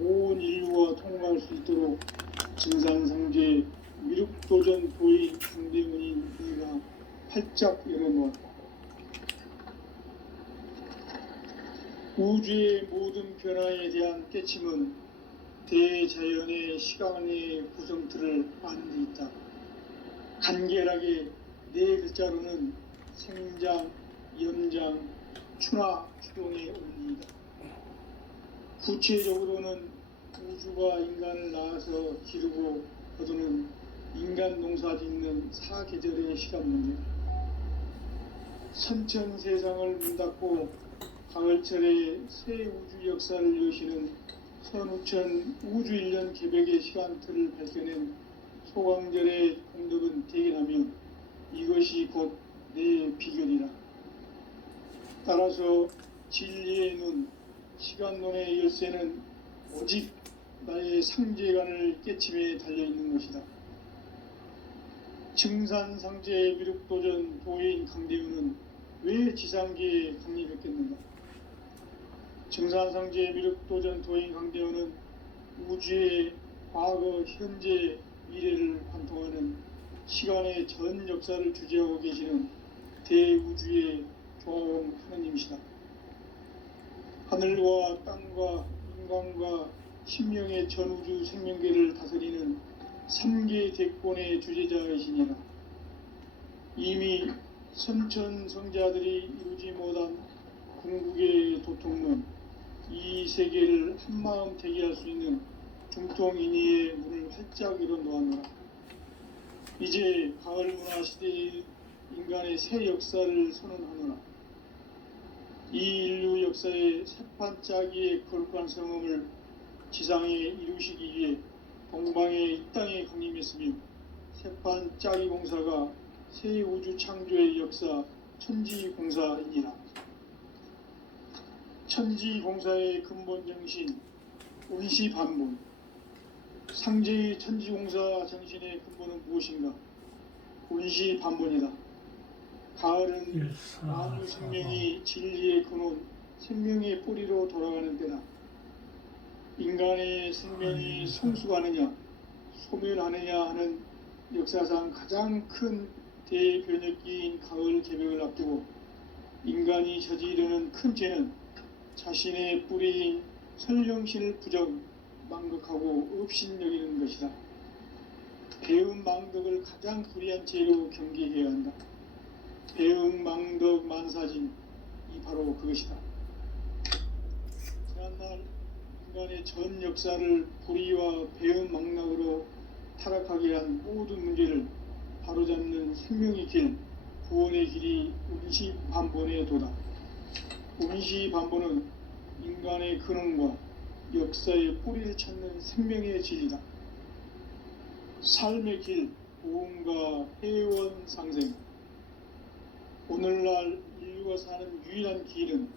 온 인류가 통과할 수 있도록 증산상제 미륵도전 도인 강대문인 내가 활짝 열어놓았다. 우주의 모든 변화에 대한 깨침은 대자연의 시간의 구성틀을 아는 데 있다. 간결하게 네 글자로는 생장, 염장, 추나 추동의 원리이다. 구체적으로는 우주가 인간을 낳아서 기르고 거두는 인간 농사 짓는 사계절의 시간 문제, 선천 세상을 문 닫고 가을철에 새 우주 역사를 여시는 선우천 우주 1년 개벽의 시간틀을 밝혀낸 소광절의 공덕은 대견하며 이것이 곧 내 비결이라. 따라서 진리의 눈, 시간론의 열쇠는 오직 나의 상제관을 깨침에 달려있는 것이다. 증산상제 미륵도전 도인 강대우는 왜 지상계에 강림했겠는가? 증산상제 미륵도전 도인 강대우는 우주의 과거, 현재, 미래를 관통하는 시간의 전 역사를 주재하고 계시는 대우주의 조화원 하느님이시다. 하늘과 땅과 인간과 신명의 전우주 생명계를 다스리는 3계 대권의 주제자이시니라. 이미 선천성자들이 이루지 못한 궁극의 도통론, 이 세계를 한마음 대기할 수 있는 중통인의의 문을 활짝 열어놓아노라. 이제 가을 문화 시대의 인간의 새 역사를 선언하노라. 이 인류 역사의 새판짜기의 거룩한 성음을 지상에 이루시기 위해 동방의 이 땅에 강림했으며 새판짜기 공사가 새 우주 창조의 역사 천지공사이니라. 천지공사의 근본 정신 운시반본, 상제의 천지공사 정신의 근본은 무엇인가? 운시반본이다. 가을은 만유 생명이 진리의 근원, 생명의 뿌리로 돌아가는 때다. 인간의 생명이 성숙하느냐, 소멸하느냐 하는 역사상 가장 큰 대변혁기인 가을 개벽을 앞두고 인간이 저지르는 큰 죄는 자신의 뿌리인 설령신을 부정, 망극하고 업신여기는 것이다. 배음 망덕을 가장 불의한 죄로 경계해야 한다. 배음 망덕 만사진, 이 바로 그것이다. 지난날 인간의 전 역사를 불의와 배음 망락으로 타락하게 한 모든 문제를 바로잡는 생명의 길, 구원의 길이 운시반본의 도다. 운시반본은 인간의 근원과 역사의 뿌리를 찾는 생명의 진리다. 삶의 길, 보험과 회원 상생. 오늘날 인류가 사는 유일한 길은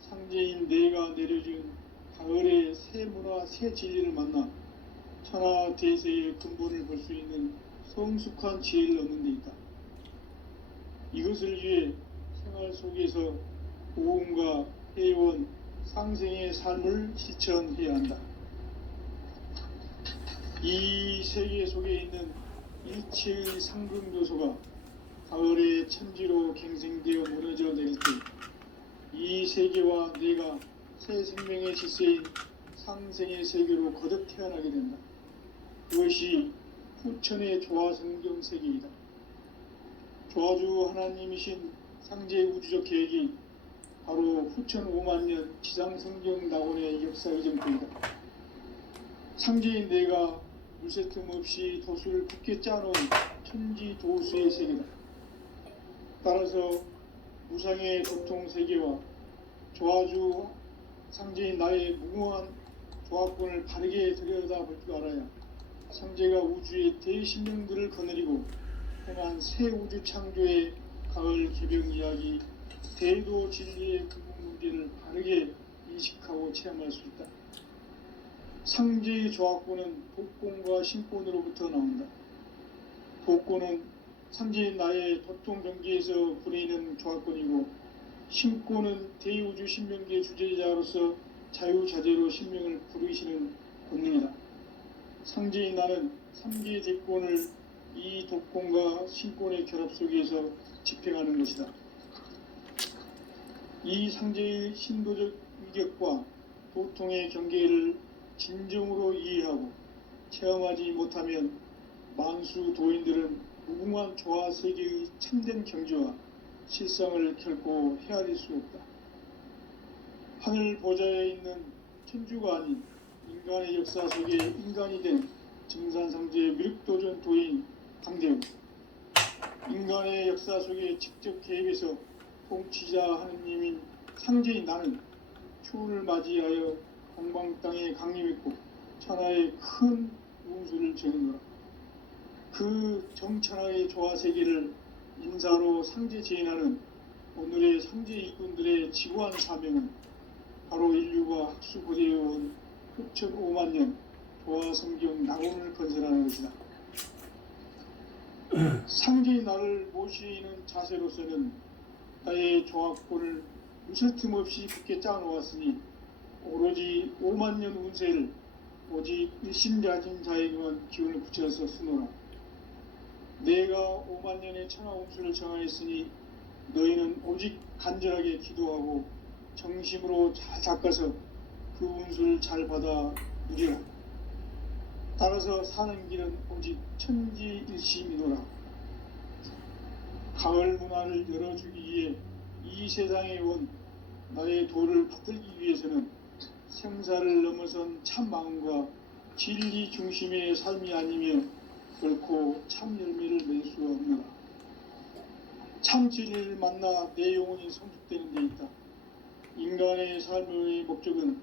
상제인 내가 내려준 가을의 새 문화, 새 진리를 만나 천하 대세의 근본을 볼 수 있는 성숙한 지혜를 얻는 데 있다. 이것을 위해 생활 속에서 보험과 회원, 상생의 삶을 실천해야 한다. 이 세계 속에 있는 일체의 상금 요소가 가을의 천지로 갱생되어 무너져 내릴 때 이 세계와 내가 새 생명의 질서인 상생의 세계로 거듭 태어나게 된다. 그것이 후천의 조화성경 세계이다. 조화주 하나님이신 상제 우주적 계획이 바로 후천 5만년 지상성경 낙원의 역사 이정표이다. 상제인 내가 물새 틈 없이 도수를 굳게 짜놓은 천지도수의 세계다. 따라서 무상의 도통세계와 조화주 상제인 나의 무궁한 조합권을 바르게 들여다볼 줄 알아야 상제가 우주의 대신령들을 거느리고 행한 새 우주 창조의 가을 개벽 이야기, 대도 진리의 근본 문제를 바르게 인식하고 체험할 수 있다. 상제의 조합권은 복권과 신권으로부터 나온다. 복권은 상제인 나의 도통 경계에서 부리는 조합권이고, 신권은 대우주 신명계 주제자로서 자유자재로 신명을 부르시는 상제인 나는 3계 대권을 이 독권과 신권의 결합 속에서 집행하는 것이다. 이 상제의 신도적 위격과 도통의 경계를 진정으로 이해하고 체험하지 못하면 만수 도인들은 무궁한 조화 세계의 참된 경지와 실상을 결코 헤아릴 수 없다. 하늘 보좌에 있는 천주가 아닌 인간의 역사 속에 인간이 된 증산상제의 미륵도전 도인 강대우, 인간의 역사 속에 직접 개입해서 통치자 하느님인 상제인 나는 추운을 맞이하여 동방 땅에 강림했고 천하의 큰 운수를 적은노라. 그 정천하의 조화세계를 인사로 상제 제인하는 오늘의 상제 일꾼들의 지구한 사명은 바로 인류가 학수 고대해온 흡천 5만 년 조화성경 낙원을 건설하는 것이다. 상제의 나를 모시는 자세로서는 나의 조합권을 무슨 틈없이 굳게 짜놓았으니 오로지 5만 년 운세를 오직 일심가진 자에게만 기운을 붙여서 쓰노라. 내가 5만 년의 천하 운수를 정하였으니 너희는 오직 간절하게 기도하고 정심으로 잘 닦아서 그 운수를 잘 받아 누리라. 따라서 사는 길은 오직 천지일심이노라. 가을 문화를 열어주기 위해 이 세상에 온 나의 도를 받들기 위해서는 생사를 넘어선 참 마음과 진리 중심의 삶이 아니면 결코 참 열매를 낼 수 없노라. 참 진리를 만나 내 영혼이 성숙되는 데 있다. 인간의 삶의 목적은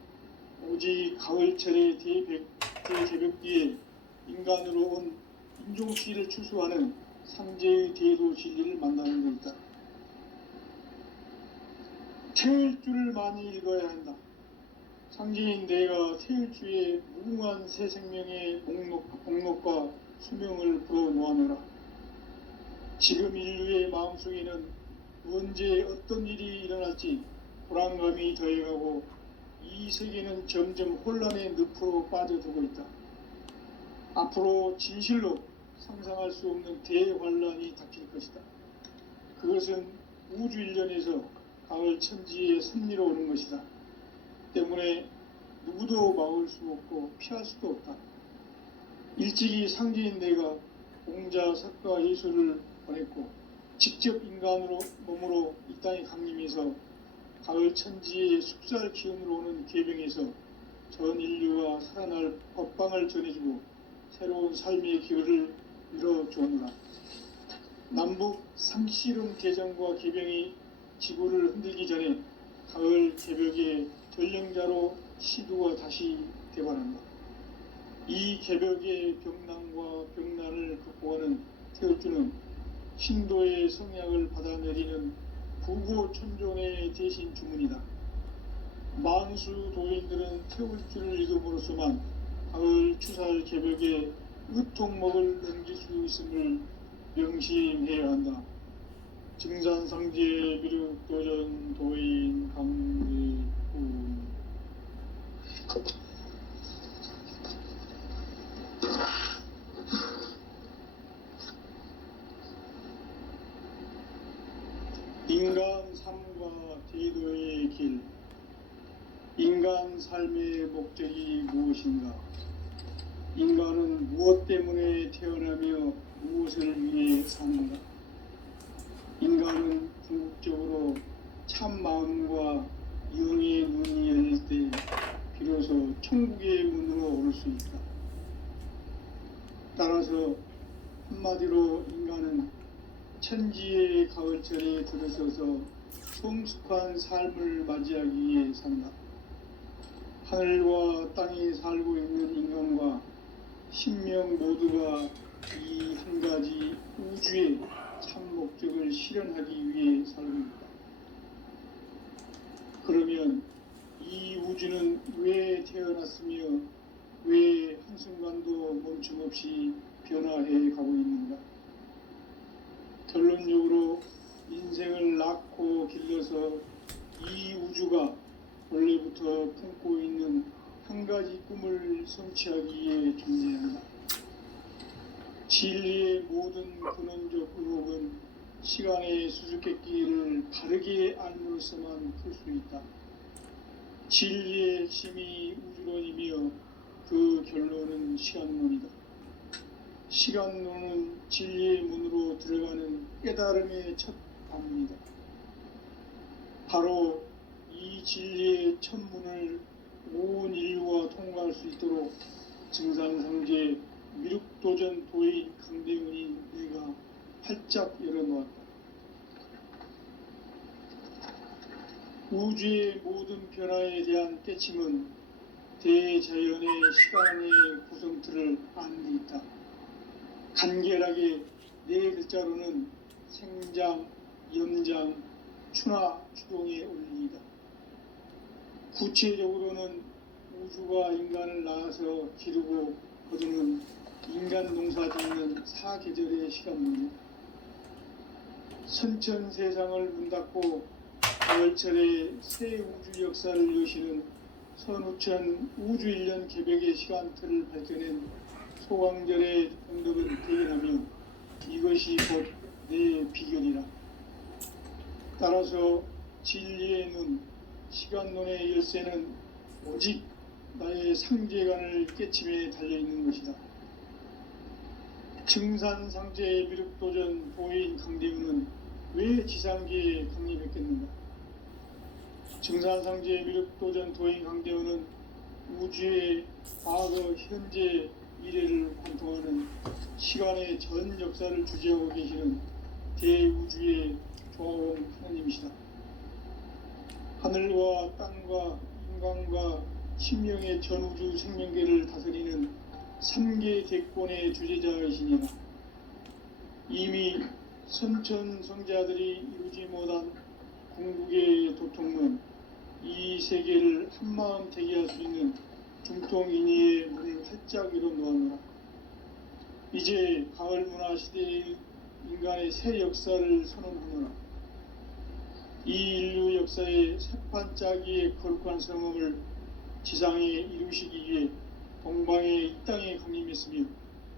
오직 가을철의 대제벽기에 인간으로 온 인종시를 추수하는 상제의 대도 진리를 만나는 데 있다. 태을 줄을 많이 읽어야 한다. 상제인 내가 태을 주의 무궁한 새 생명의 목록과 수명을 불어놓아내라. 지금 인류의 마음속에는 언제 어떤 일이 일어날지 불안감이 더해가고 이 세계는 점점 혼란의 늪으로 빠져들고 있다. 앞으로 진실로 상상할 수 없는 대환란이 닥칠 것이다. 그것은 우주 일련에서 가을 천지의 섭리로 오는 것이다. 때문에 누구도 막을 수 없고 피할 수도 없다. 일찍이 상제인 내가 공자, 석가, 예수를 보냈고 직접 인간으로 몸으로 이 땅에 강림해서 가을 천지의 숲살 기운으로 오는 계병에서 전 인류가 살아날 법방을 전해주고 새로운 삶의 기회를 이뤄주오노라. 남북 상씨름 대전과 계병이 지구를 흔들기 전에 가을 개벽의 전령자로 시두가 다시 대반한다. 이 개벽의 병난과 병난을 극복하는 태울주는 신도의 성약을 받아내리는 부고천존의 대신 주문이다. 만수 도인들은 태울주를 읽음으로써만 가을 추살 개벽의 으통목을 넘길 수 있음을 명심해야 한다. 증산상제 미륵도전 도인 강대우. 인간 삶과 대도의 길. 인간 삶의 목적이 무엇인가? 인간은 무엇 때문에 태어나며 무엇을 위해 사는가? 인간은 궁극적으로 참 마음과 영의 눈이 열릴 때 비로소 천국의 문으로 오를 수 있다. 따라서 한마디로 인간은 천지의 가을철에 들어서서 성숙한 삶을 맞이하기 위해 산다. 하늘과 땅에 살고 있는 인간과 신명 모두가 이 한 가지 우주의 참 목적을 실현하기 위해 살고 있다. 그러면 이 우주는 왜 태어났으며 왜 한순간도 멈춤없이 변화해 가고 있는가? 결론적으로 인생을 낳고 길러서 이 우주가 원래부터 품고 있는 한 가지 꿈을 성취하기 위해 존재한다. 진리의 모든 근원적 의혹은 시간의 수수께끼를 바르게 알므로써만 풀 수 있다. 진리의 핵심이 우주론이며 그 결론은 시간론이다. 시간론은 진리의 문으로 들어가는 깨달음의 첫 관문이다. 바로 이 진리의 첫 문을 온 인류가 통과할 수 있도록 증산상제 미륵도전 도인 강대훈이 내가 활짝 열어놓았다. 우주의 모든 변화에 대한 깨침은 대자연의 시간의 구성틀을 아는 데 있다. 간결하게 네 글자로는 생장, 염장, 추나 추동의 원리이다. 구체적으로는 우주가 인간을 낳아서 기르고 거두는 인간 농사 짓는 사계절의 시간문이다. 선천세상을 문닫고 가을철에 새 우주 역사를 여시는 선우천 우주 1년 개벽의 시간틀을 밝혀낸 소광절의 공덕을 대견하며 이것이 곧 내 비결이라. 따라서 진리의 눈, 시간론의 열쇠는 오직 나의 상제관을 깨침에 달려있는 것이다. 증산상제의 미륵도전 도인 강대훈은 왜 지상계에 강림했겠는가? 증산상제의 미륵도전 도인 강대훈은 우주의 과거, 현재, 미래를 관통하는 시간의 전 역사를 주재하고 계시는 대우주의 조화원 하나님이시다. 하늘과 땅과 인간과 신명의 전우주 생명계를 다스리는 3계 대권의 주재자이시니라. 이미 선천성자들이 이루지 못한 궁극의 도통문, 이 세계를 한마음 되게 할 수 있는 중통인의의 문을 활짝 열어놓았노라. 이제 가을 문화 시대의 인간의 새 역사를 선언하노라. 이 인류 역사의 새판짜기의 거룩한 성음을 지상에 이루시기 위해 동방의 이 땅에 강림했으며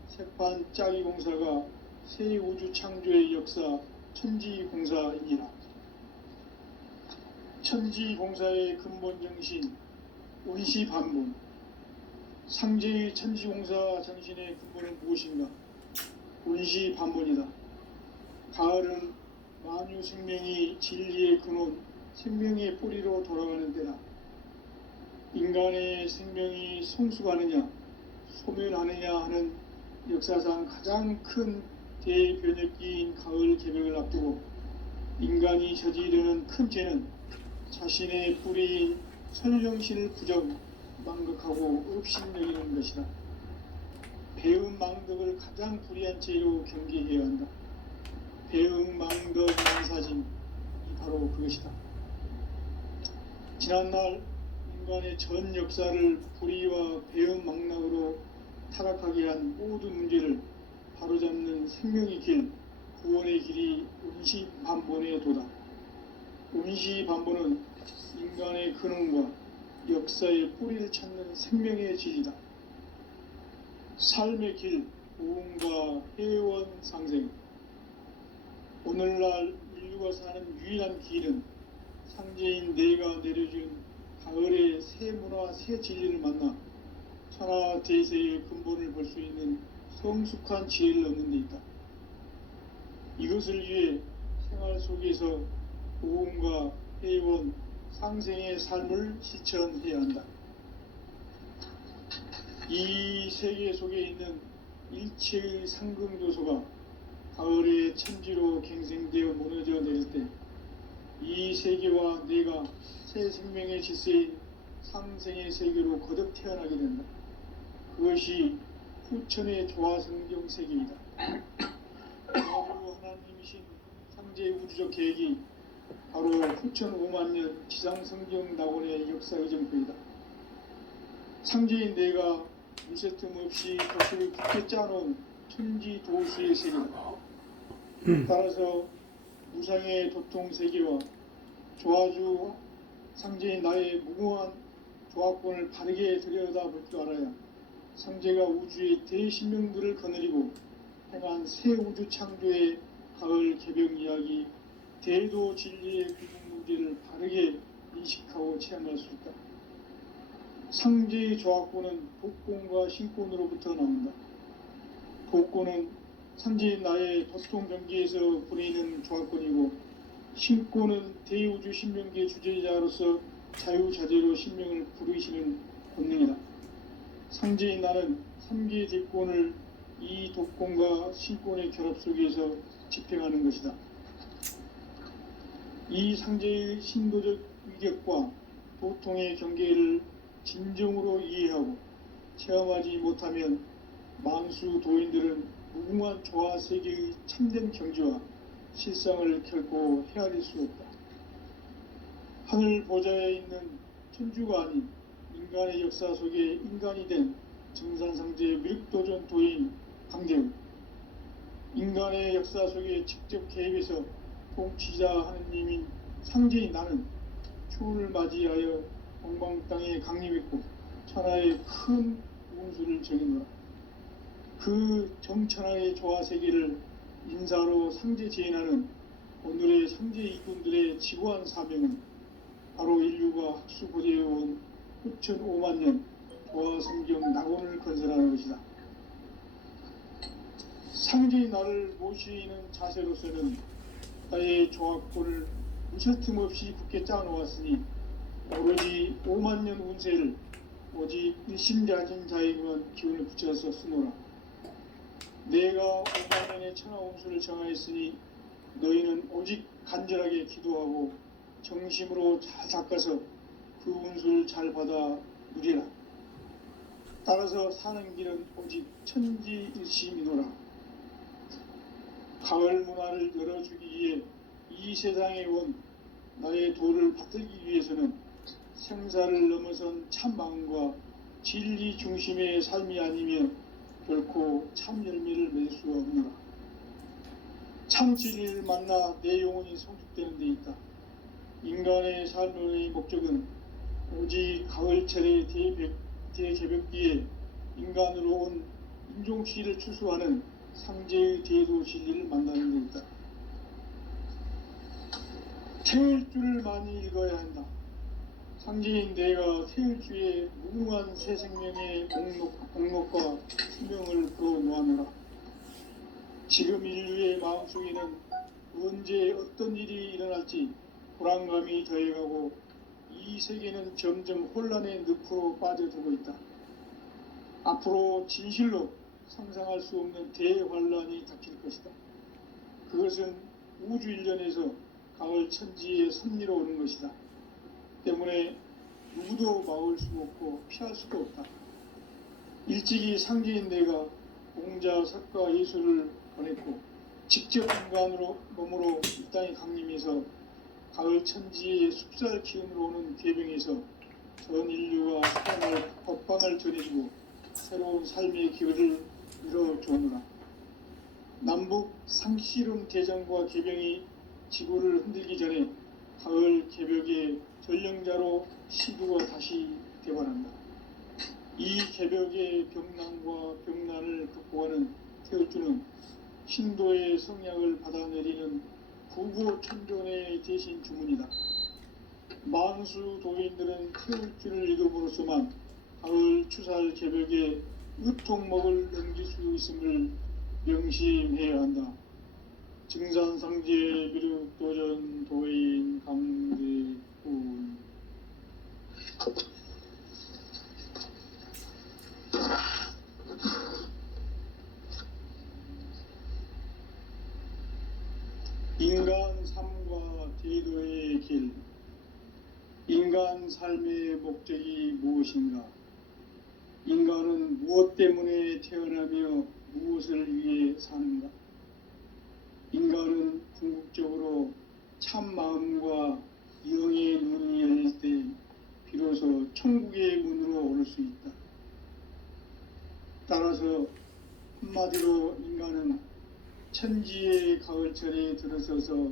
새판짜기 공사가 새 우주 창조의 역사 천지공사이니라. 천지공사의 근본 정신 운시반본, 상제의 천지공사 정신의 근본은 무엇인가? 운시반본이다. 가을은 만유 생명이 진리의 근원, 생명의 뿌리로 돌아가는 때다. 인간의 생명이 성숙하느냐, 소멸하느냐 하는 역사상 가장 큰 대변혁기인 가을 개벽을 앞두고 인간이 저지르는 큰 죄는 자신의 뿌리인 설령신을 부정, 망극하고 업신여기는 것이다. 배음 망덕을 가장 불의한 죄로 경계해야 한다. 배음 망덕 망사짐이 바로 그것이다. 지난날 인간의 전 역사를 불의와 배음 망락으로 타락하게 한 모든 문제를 바로잡는 생명의 길, 구원의 길이 운시반본의 도다. 운시반본은 인간의 근원과 역사의 뿌리를 찾는 생명의 질이다. 삶의 길, 보험과 회원 상생. 오늘날 인류가 사는 유일한 길은 상제인 내가 내려준 가을의 새 문화, 새 진리를 만나 천하 대세의 근본을 볼 수 있는 성숙한 지혜를 얻는 데 있다. 이것을 위해 생활 속에서 보험과 회원, 상생의 삶을 실천해야 한다. 이 세계 속에 있는 일체의 상승조소가 가을의 천지로 갱생되어 무너져 내릴 때 이 세계와 내가 새 생명의 질서인 상생의 세계로 거듭 태어나게 된다. 그것이 후천의 조화성경 세계이다. 바로 하나님이신 상제의 우주적 계획이 바로 후천 5만 년 지상성경 낙원의 역사의 전부이다. 상제인 내가 물새틈 없이 것을 굳게 짜놓은 천지 도시의 세계다. 따라서 무상의 도통 세계와 조화주 상제인 나의 무궁한 조합권을 바르게 들여다볼 줄 알아야 상제가 우주의 대신명들을 거느리고 행한 새 우주 창조의 가을 개벽 이야기, 대도 진리의 구분 문제를 바르게 인식하고 체험할 수 있다. 상제의 조합권은 복권과 신권으로부터 나온다. 복권은 상제인 나의 도통 경기에서 보내는 조합권이고, 신권은 대우주 신명기의 주제자로서 자유자재로 신명을 부르시는 본능이다. 상제인 나는 3개의 대권을 이 독권과 신권의 결합 속에서 집행하는 것이다. 이 상제의 신도적 위격과 도통의 경계를 진정으로 이해하고 체험하지 못하면 만수 도인들은 무궁한 조화 세계의 참된 경지와 실상을 결코 헤아릴 수 없다. 하늘 보좌에 있는 천주가 아닌 인간의 역사 속에 인간이 된 정산상제의 미륵도전 도인 강대우, 인간의 역사 속에 직접 개입해서 통치자 하느님인 상제인 나는 추운을 맞이하여 동방 땅에 강림했고 천하의 큰 운수를 정했노라. 그 정천하의 조화세계를 인사로 상제 제인하는 오늘의 상제 이군들의 지구한 사명은 바로 인류가 학수고대해온 9,500만 년 조화성경 낙원을 건설하는 것이다. 상제의 나를 모시는 자세로서는 나의 조합권을 무설틈 없이 굳게 짜놓았으니 오로지 5만 년 운세를 오직 일심자진 자에게만 기운을 붙여서 쓰노라. 내가 5만 년의 천하 운수를 정하였으니 너희는 오직 간절하게 기도하고 정심으로 잘 닦아서 그 운수를 잘 받아 누리라. 따라서 사는 길은 오직 천지일심이노라. 가을 문화를 열어주기 위해 이 세상에 온 나의 도를 받들기 위해서는 생사를 넘어선 참 마음과 진리 중심의 삶이 아니면 결코 참 열매를 맺을 수가 없노라. 참 진리를 만나 내 영혼이 성숙되는 데 있다. 인간의 삶의 목적은 오직 가을철의 대개벽기에 인간으로 온 인종시를 추수하는 상제의 대도 진리를 만나는 데 있다. 태울 줄을 많이 읽어야 한다. 상제인 내가 태울주의 무궁한 새 생명의 목록과 수명을 풀어놓아노라. 지금 인류의 마음속에는 언제 어떤 일이 일어날지 불안감이 더해가고 이 세계는 점점 혼란의 늪으로 빠져들고 있다. 앞으로 진실로 상상할 수 없는 대환란이 닥칠 것이다. 그것은 우주 일련에서 가을 천지의 섭리로 오는 것이다. 때문에 누구도 막을 수 없고 피할 수도 없다. 일찍이 상제인 내가 공자, 석가, 예수를 보냈고 직접 인간으로 몸으로 이 땅에 강림해서 가을 천지의 숲살 기운으로 오는 계병에서 전 인류와 사랑을 법방을 전해주고 새로운 삶의 기회를 이뤄주노라. 남북 상씨름 대전과 계병이 지구를 흔들기 전에 가을 개벽의 전령자로 시두가 다시 되관한다. 이 개벽의 병난과 병난을 극복하는 태울주는 신도의 성약을 받아내리는 구구천존의 대신 주문이다. 만수 도인들은 태울주를 읽음으로써만 가을 추살 개벽에 의통목을 넘길 수 있음을 명심해야 한다. 증산상제 미륵도전 도인 강대훈. 인간 삶과 대도의 길. 인간 삶의 목적이 무엇인가? 인간은 무엇 때문에 태어나며 무엇을 위해 사는가? 인간은 궁극적으로 참 마음과 영의 문이 열릴 때 비로소 천국의 문으로 오를 수 있다. 따라서 한마디로 인간은 천지의 가을철에 들어서서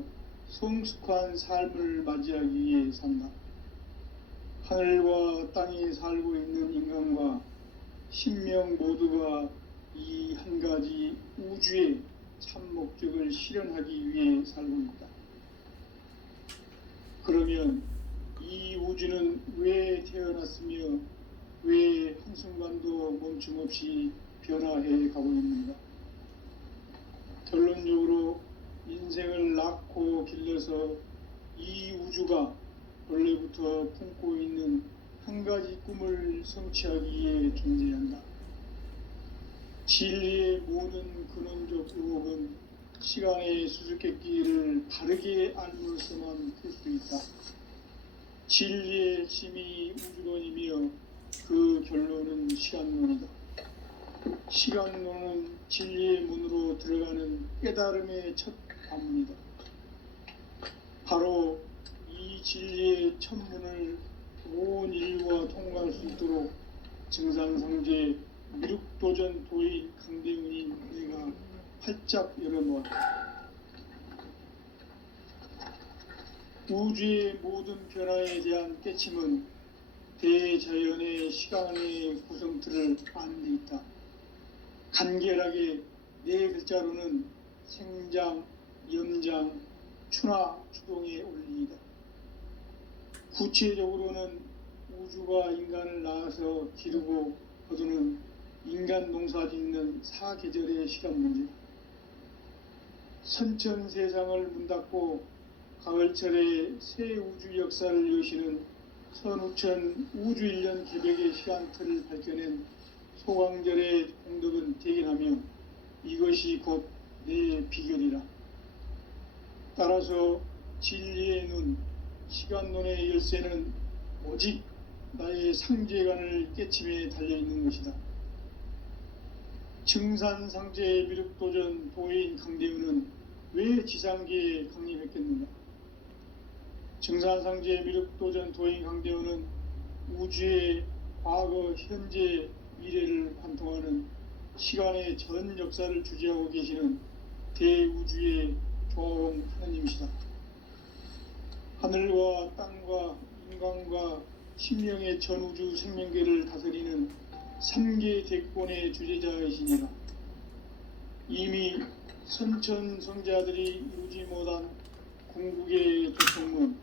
성숙한 삶을 맞이하기 위해 산다. 하늘과 땅에 살고 있는 인간과 신명 모두가 이 한 가지 우주의 참 목적을 실현하기 위해 살고 있다. 그러면 이 우주는 왜 태어났으며 왜 한순간도 멈춤 없이 변화해 가고 있는가? 결론적으로 인생을 낳고 길러서 이 우주가 원래부터 품고 있는 한 가지 꿈을 성취하기 위해 존재한다. 진리의 모든 근원적 의혹은 시간의 수수께끼를 바르게 알므로서만 풀 수 있다. 진리의 핵심이 우주론이며 그 결론은 시간론이다. 시간론은 진리의 문으로 들어가는 깨달음의 첫 관문이다. 바로 이 진리의 첫 문을 온 인류가 통과할 수 있도록 증산상제 미륵도전 도인 강대훈이 내가 활짝 열어놓았다. 우주의 모든 변화에 대한 깨침은 대자연의 시간의 구성틀을 아는 데 있다. 간결하게 네 글자로는 생장, 염장, 추나, 추동의 원리이다. 구체적으로는 우주가 인간을 낳아서 기르고 거두는 인간 농사 짓는 사계절의 시간 문제다. 선천 세상을 문 닫고 가을철에 새 우주 역사를 여시는 선우천 우주 1년 개벽의 시간틀을 밝혀낸 소강절의 공덕은 대견하며 이것이 곧 내 비결이라. 따라서 진리의 눈, 시간론의 열쇠는 오직 나의 상제관을 깨침에 달려있는 것이다. 증산상제 미륵도전 도인 강대훈은 왜 지상계에 강림했겠는가? 증산상제 미륵도전 도인 강대훈은 우주의 과거, 현재, 미래를 관통하는 시간의 전 역사를 주재하고 계시는 대우주의 조화원 하나님이시다. 하늘과 땅과 인간과 신명의 전우주 생명계를 다스리는 3계 대권의 주재자이시니라. 이미 선천성자들이 이루지 못한 궁극의 조성문,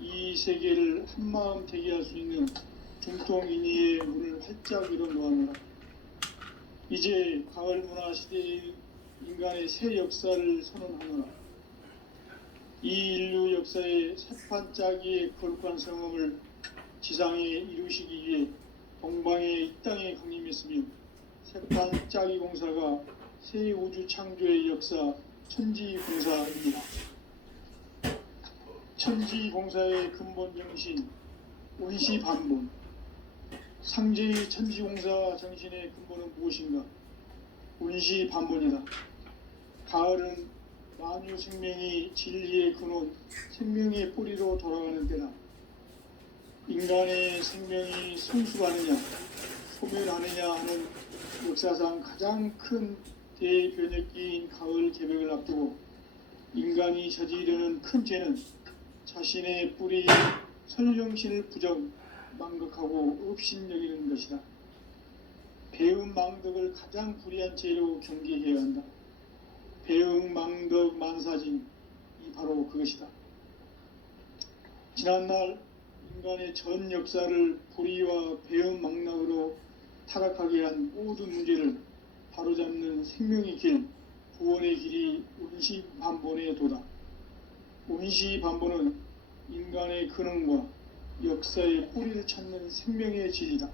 이 세계를 한마음 대기할 수 있는 중통인의의 문을 활짝 열어놓았노라. 이제 가을 문화 시대의 인간의 새 역사를 선언하노라. 이 인류 역사의 새판짜기의 거룩한 성험을 지상에 이루시기 위해 동방의 이 땅에 강림했으며 새판짜기 공사가 새 우주 창조의 역사 천지공사입니다. 천지공사의 근본 정신 원시반본. 상제의 천지공사 정신의 근본은 무엇인가? 원시반본이다. 가을은 만유 생명이 진리의 근원, 생명의 뿌리로 돌아가는 때다. 인간의 생명이 성숙하느냐, 소멸하느냐 하는 역사상 가장 큰 대변혁기인 가을 개벽을 앞두고 인간이 저지르는 큰 죄는 자신의 뿌리 설령신을 부정, 망극하고 업신여기는 것이다. 배음 망덕을 가장 불의한 죄로 경계해야 한다. 배음 망덕 만사진이 바로 그것이다. 지난날 인간의 전 역사를 불의와 배음 망락으로 타락하게 한 모든 문제를 바로잡는 생명의 길, 구원의 길이 원시반본의 도다. 원시반본은 인간의 근원과 역사의 뿌리를 찾는 생명의 진리다.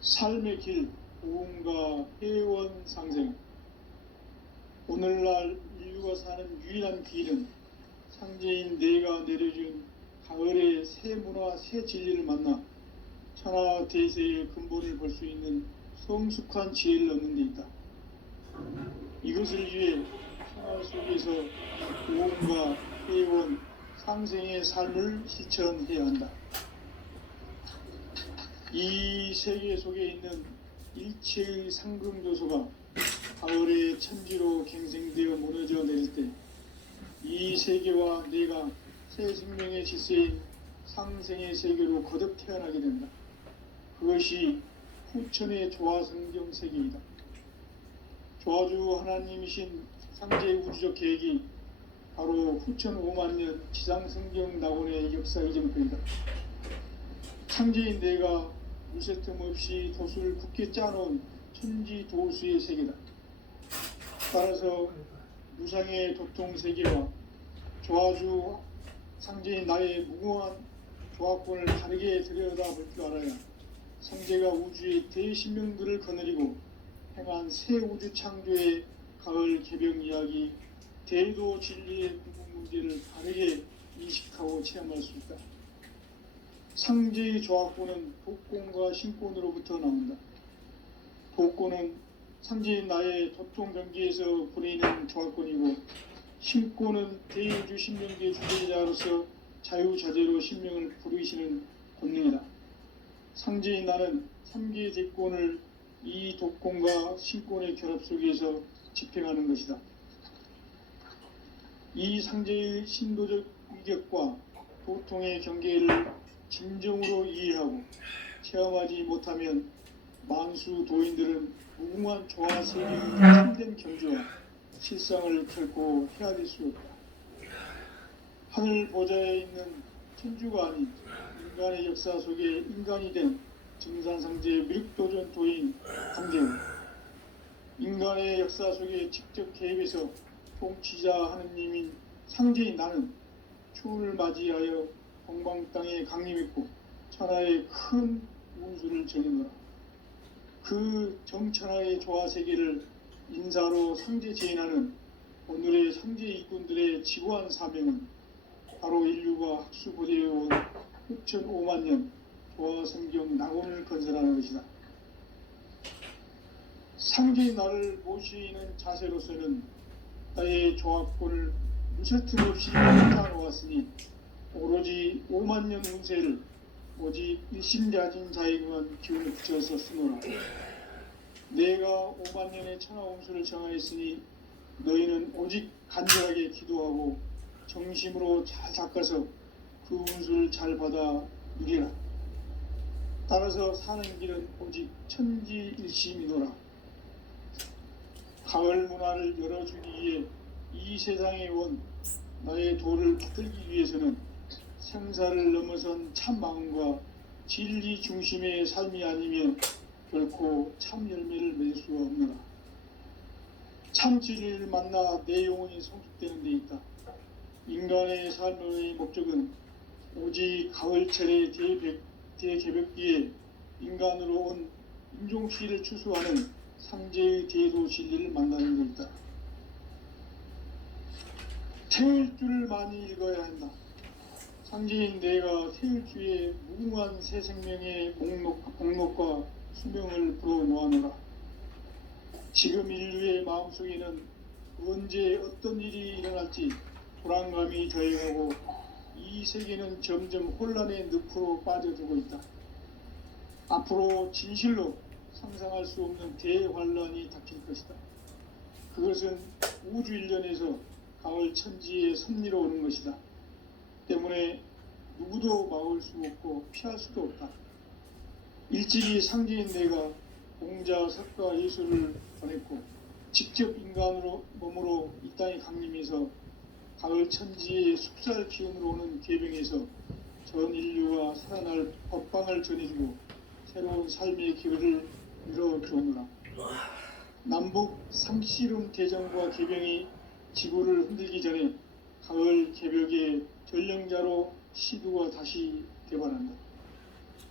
삶의 길, 보험과 회원 상생. 오늘날 인류가 사는 유일한 길은 상제인 내가 내려준 가을의 새 문화, 새 진리를 만나 천하 대세의 근본을 볼 수 있는 성숙한 지혜를 얻는 데 있다. 이것을 위해 생활 속에서 보험과 회원, 상생의 삶을 실천해야 한다. 이 세계 속에 있는 일체의 상금요소가 가을의 천지로 갱생되어 무너져 내릴 때 이 세계와 내가 새 생명의 질서인 상생의 세계로 거듭 태어나게 된다. 그것이 후천의 조화성경 세계이다. 조화주 하나님이신 상제의 우주적 계획이 바로 후천 5만년 지상성경 낙원의 역사의 정표이다. 상제인 내가 무쇠 틈 없이 도수를 굳게 짜놓은 천지 도수의 세계다. 따라서 무상의 도통 세계와 조화주 상제인 나의 무궁한 조화권을 다르게 들여다볼 줄 알아야 상제가 우주의 대신명들을 거느리고 행한 새 우주 창조의 가을 개병 이야기, 대도 진리의 궁극 문제를 다르게 인식하고 체험할 수 있다. 상제의 조화권은 복권과 신권으로부터 나온다. 복권은 상제인 나의 도통 경계에서 보내는 조화권이고, 신권은 대우주 신명계의 주제자로서 자유자재로 신명을 부르시는 권능이다. 상제인 나는 3개의 대권을 이 독권과 신권의 결합 속에서 집행하는 것이다. 이 상제의 신도적 위격과 도통의 경계를 진정으로 이해하고 체험하지 못하면 만수 도인들은 무궁한 조화 세계의 참된 경지와 실상을 결코 헤아릴 수 없다. 하늘 보좌에 있는 천주가 아닌 인간의 역사 속에 인간이 된 증산상제의 미륵도전 도인 강대우, 인간의 역사 속에 직접 개입해서 통치자 하느님인 상제인 나는 추운을 맞이하여 동방 땅에 강림했고 천하의 큰 운수를 전했노라. 그 정천하의 조화 세계를 인사로 상제 제인하는 오늘의 상제 일꾼들의 지구한 사명은 바로 인류가 학수고대해온 후천 5만년 조화성경 낙원을 건설하는 것이다. 상제의 나를 모시는 자세로서는 나의 조합권을 무쇠틈 없이 짜놓았으니 오로지 5만년 운세를 오직 일심야진 자에게만 기운을 붙여서 쓰노라. 내가 5만년의 천하운수를 정하였으니 너희는 오직 간절하게 기도하고 정심으로 잘 닦아서 그 운수를 잘 받아 누리라. 따라서 사는 길은 오직 천지일심이노라. 가을 문화를 열어주기 위해 이 세상에 온 나의 도를 받들기 위해서는 생사를 넘어선 참 마음과 진리 중심의 삶이 아니면 결코 참 열매를 맺을 수가 없노라. 참 진리를 만나 내 영혼이 성숙되는 데 있다. 인간의 삶의 목적은 오직 가을철의 대개벽기에 인간으로 온 인종시를 추수하는 상제의 대도 진리를 만나는 데 있다. 태울 줄을 많이 읽어야 한다. 상제인 내가 태울주의 무궁한 새 생명의 목록과 수명을 불어놓아노라. 지금 인류의 마음속에는 언제 어떤 일이 일어날지 불안감이 더해가고 이 세계는 점점 혼란의 늪으로 빠져들고 있다. 앞으로 진실로 상상할 수 없는 대환란이 닥칠 것이다. 그것은 우주 일련에서 가을 천지의 섭리로 오는 것이다. 때문에 누구도 막을 수 없고 피할 수도 없다. 일찍이 상제인 내가 공자, 석가, 예수를 보냈고 직접 인간으로 몸으로 이 땅에 강림해서 가을 천지의 숙살 기운으로 오는 계병에서 전 인류가 살아날 법방을 전해주고 새로운 삶의 기회를 이뤄주었노라. 남북 상씨름 대전과 계병이 지구를 흔들기 전에 가을 개벽의 전령자로 시두가 다시 개발한다.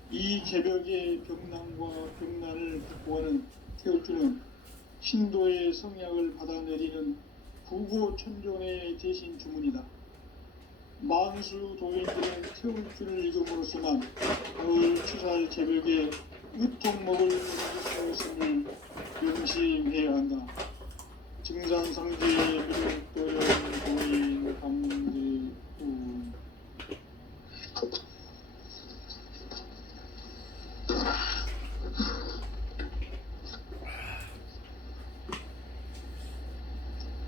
이 개벽의 병난과 병난을 극복하는 태울주는 신도의 성약을 받아내리는 부고천존의 대신 주문이다. 만수 도인들은 태울주를 읽음으로써만 가을 추살 개벽의 으통목을 얻을 것을 명심해야 한다. 증산상제의 미륵도연 도인 강대우.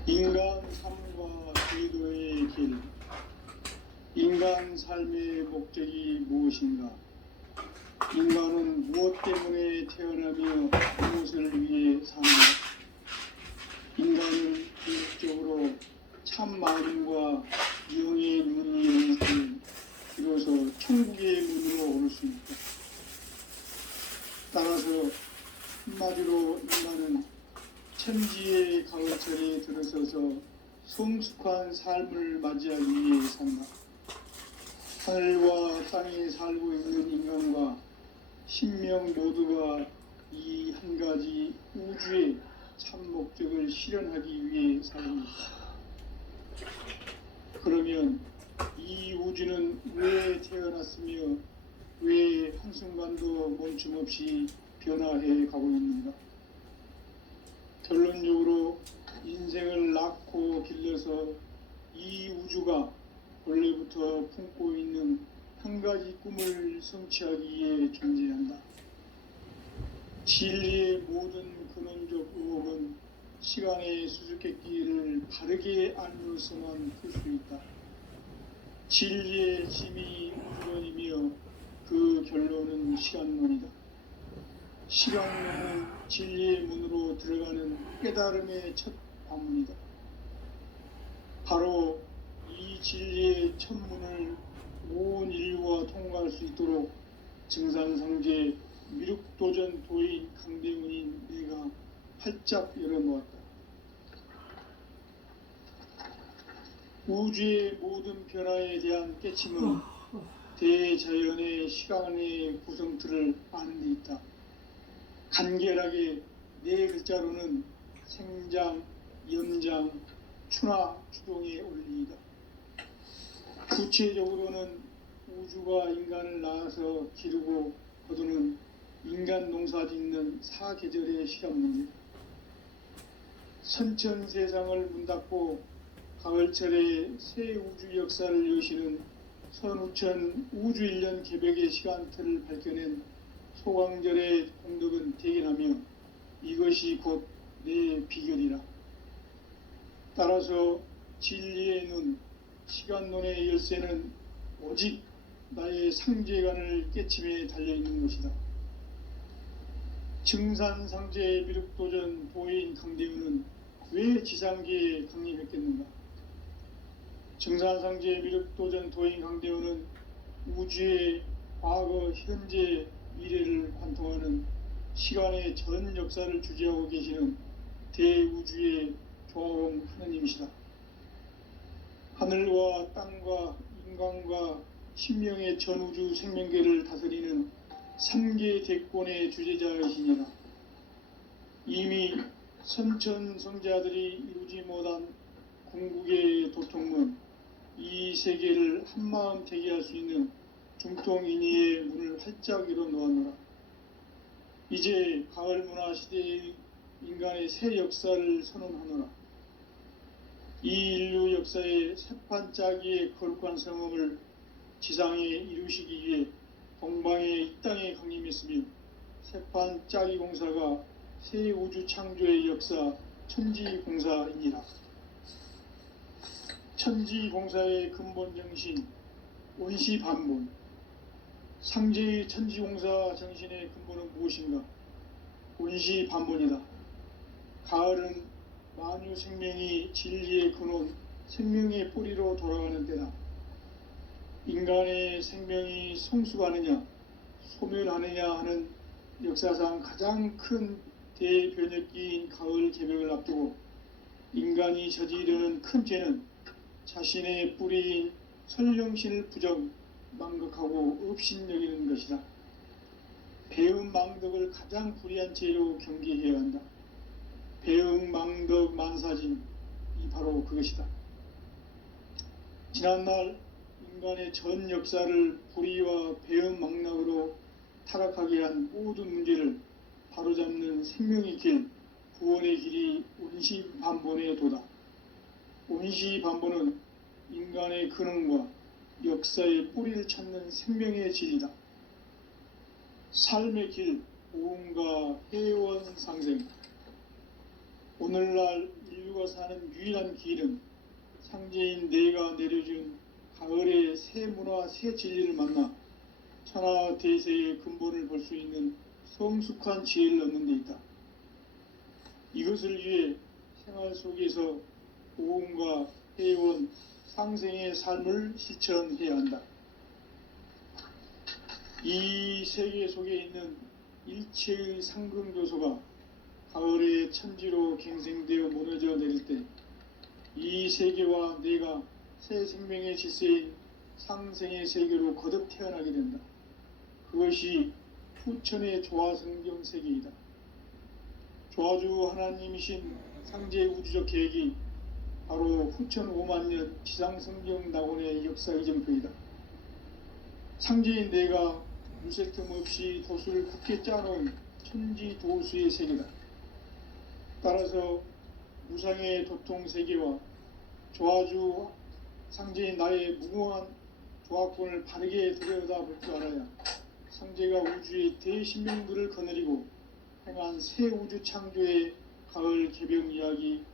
인간 삶과 제도의 길. 인간 삶의 목적이 무엇인가? 인간은 무엇 때문에 태어나며 무엇을 위해 사는가? 인간은 궁극적으로 참 마음과 영의 눈이 열릴 때 비로소 천국의 문으로 오를 수 있다. 따라서 한마디로 인간은 천지의 가을철에 들어서서 성숙한 삶을 맞이하기 위해 산다. 하늘과 땅에 살고 있는 인간과 신명 모두가 이 한 가지 우주의 참 목적을 실현하기 위해 사는 것이다. 그러면 이 우주는 왜 태어났으며 왜 한순간도 멈춤 없이 변화해 가고 있는가? 결론적으로 인생을 낳고 길러서 이 우주가 원래부터 품고 있는 한 가지 꿈을 성취하기 위해 존재한다. 진리의 모든 근원적 의혹은 시간의 수수께끼를 바르게 알면서만 풀 수 있다. 진리의 힘이 우주론이며 그 결론은 시간론이다. 시간론은 진리의 문으로 들어가는 깨달음의 첫 관문이다. 바로 이 진리의 첫 문을 온 인류가 통과할 수 있도록 증산상제 미륵도전 도인 강대훈인 내가 활짝 열어놓았다. 우주의 모든 변화에 대한 깨침은 대자연의 시간의 구성틀을 아는 데 있다. 간결하게 네 글자로는 생장, 연장, 추나 추동의 원리이다. 구체적으로는 우주가 인간을 낳아서 기르고 거두는 인간 농사 짓는 사계절의 시간 문제. 선천 세상을 문 닫고 가을철에 새 우주 역사를 여시는 선우천 우주 1년 개벽의 시간틀을 밝혀낸 소광절의 공덕은 대견하며 이것이 곧 내 비결이라. 따라서 진리의 눈, 시간론의 열쇠는 오직 나의 상제관을 깨침에 달려있는 것이다. 증산상제 미륵도전 도인 강대훈은 왜 지상계에 강림했겠는가? 증산상제 미륵도전 도인 강대훈은 우주의 과거, 현재, 미래를 관통하는 시간의 전 역사를 주재하고 계시는 대우주의 조화원 하느님이시다. 하늘과 땅과 인간과 신명의 전우주 생명계를 다스리는 3계 대권의 주재자이시니라. 이미 선천성자들이 이루지 못한 궁극의 도통문, 이 세계를 한마음 대기할 수 있는 중통인의의 문을 활짝 열어놓았노라. 이제 가을 문화 시대의 인간의 새 역사를 선언하노라. 이 인류 역사의 새판짜기의 거룩한 성음을 지상에 이루시기 위해 동방의 이 땅에 강림했으며 새판짜기 공사가 새 우주 창조의 역사 천지공사이니라. 천지공사의 근본 정신 원시반본. 상제의 천지공사 정신의 근본은 무엇인가? 원시반본이다. 가을은 만유 생명이 진리의 근원, 생명의 뿌리로 돌아가는 때다. 인간의 생명이 성숙하느냐, 소멸하느냐 하는 역사상 가장 큰 대변혁기인 가을 개벽을 앞두고 인간이 저지르는 큰 죄는 자신의 뿌리인 설령신을 부정, 망극하고 업신여기는 것이다. 배음 망덕을 가장 불의한 죄로 경계해야 한다. 배음 망덕 만사진, 이 바로 그것이다. 지난날 인간의 전 역사를 불의와 배음 망락으로 타락하게 한 모든 문제를 바로잡는 생명의 길, 구원의 길이 원시반본의 도다. 원시반본은 인간의 근원과 역사의 뿌리를 찾는 생명의 질이다. 삶의 길, 보험과 회원상생. 오늘날 인류가 사는 유일한 길은 상제인 내가 내려준 가을의 새 문화, 새 진리를 만나 천하 대세의 근본을 볼 수 있는 성숙한 지혜를 얻는 데 있다. 이것을 위해 생활 속에서 고음과 해온 상생의 삶을 실천해야 한다. 이 세계 속에 있는 일체의 상근교소가 가을의 천지로 갱생되어 무너져 내릴 때 이 세계와 내가 새 생명의 질서인 상생의 세계로 거듭 태어나게 된다. 그것이 후천의 조화성경 세계이다. 조화주 하나님이신 상제 우주적 계획이 바로 후천 5만년 지상성경 낙원의 역사 이정표이다. 상제인 내가 무색 틈 없이 도수를 굳게 짜놓은 천지 도수의 세계다. 따라서 무상의 도통 세계와 조화주 상제인 나의 무궁한 조화권을 바르게 들여다볼 줄 알아야 상제가 우주의 대신명들을 거느리고 행한 새 우주 창조의 가을 개병 이야기,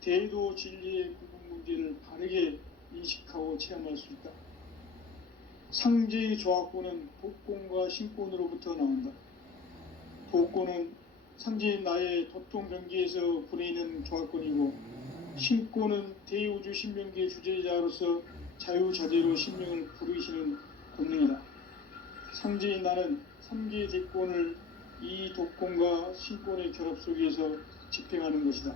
대도 진리의 구분 문제를 바르게 인식하고 체험할 수 있다. 상제의 조화권은 복권과 신권으로부터 나온다. 복권은 상제인 나의 도통 경계에서 부리는 조화권이고, 신권은 대우주 신명기의 주제자로서 자유자재로 신명을 부르시는 권능이다. 상제인 나는 3개의 대권을 이 독권과 신권의 결합 속에서 집행하는 것이다.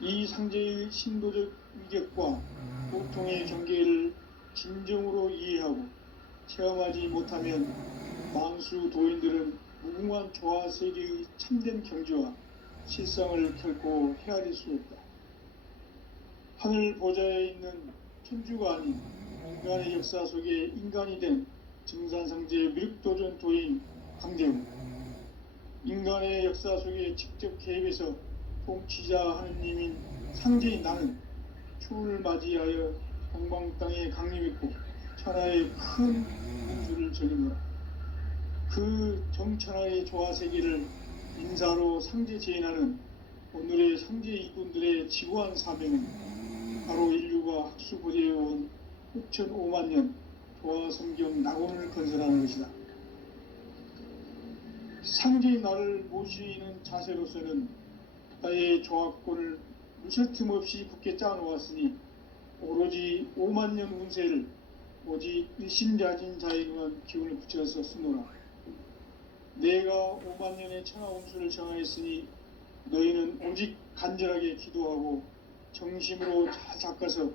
이 상제의 신도적 위격과 보통의 경계를 진정으로 이해하고 체험하지 못하면 만수 도인들은 무궁한 조화 세계의 참된 경지와 실상을 결코 헤아릴 수 없다. 하늘 보좌에 있는 천주가 아닌 인간의 역사 속에 인간이 된 증산상제의 미륵도전 도인 강대우, 인간의 역사 속에 직접 개입해서 통치자 하느님인 상제인 나는 추운을 맞이하여 동방 땅에 강림했고 천하의 큰 민주를 전이노라. 그 정천하의 조화세계를 인사로 상제 제인하는 오늘의 상제 일꾼들의 지구한 사명은 바로 인류가 학수고대해온 6,500년 조화성경 낙원을 건설하는 것이다. 상제인 나를 모시는 자세로서는 나의 조화권을 무설틈 없이 굳게 짜놓았으니 오로지 5만년 운세를 오직 일심자진 자에게만 기운을 붙여서 쓰노라. 내가 5만년의 천하 운수를 정하였으니 너희는 오직 간절하게 기도하고 정심으로 잘 닦아서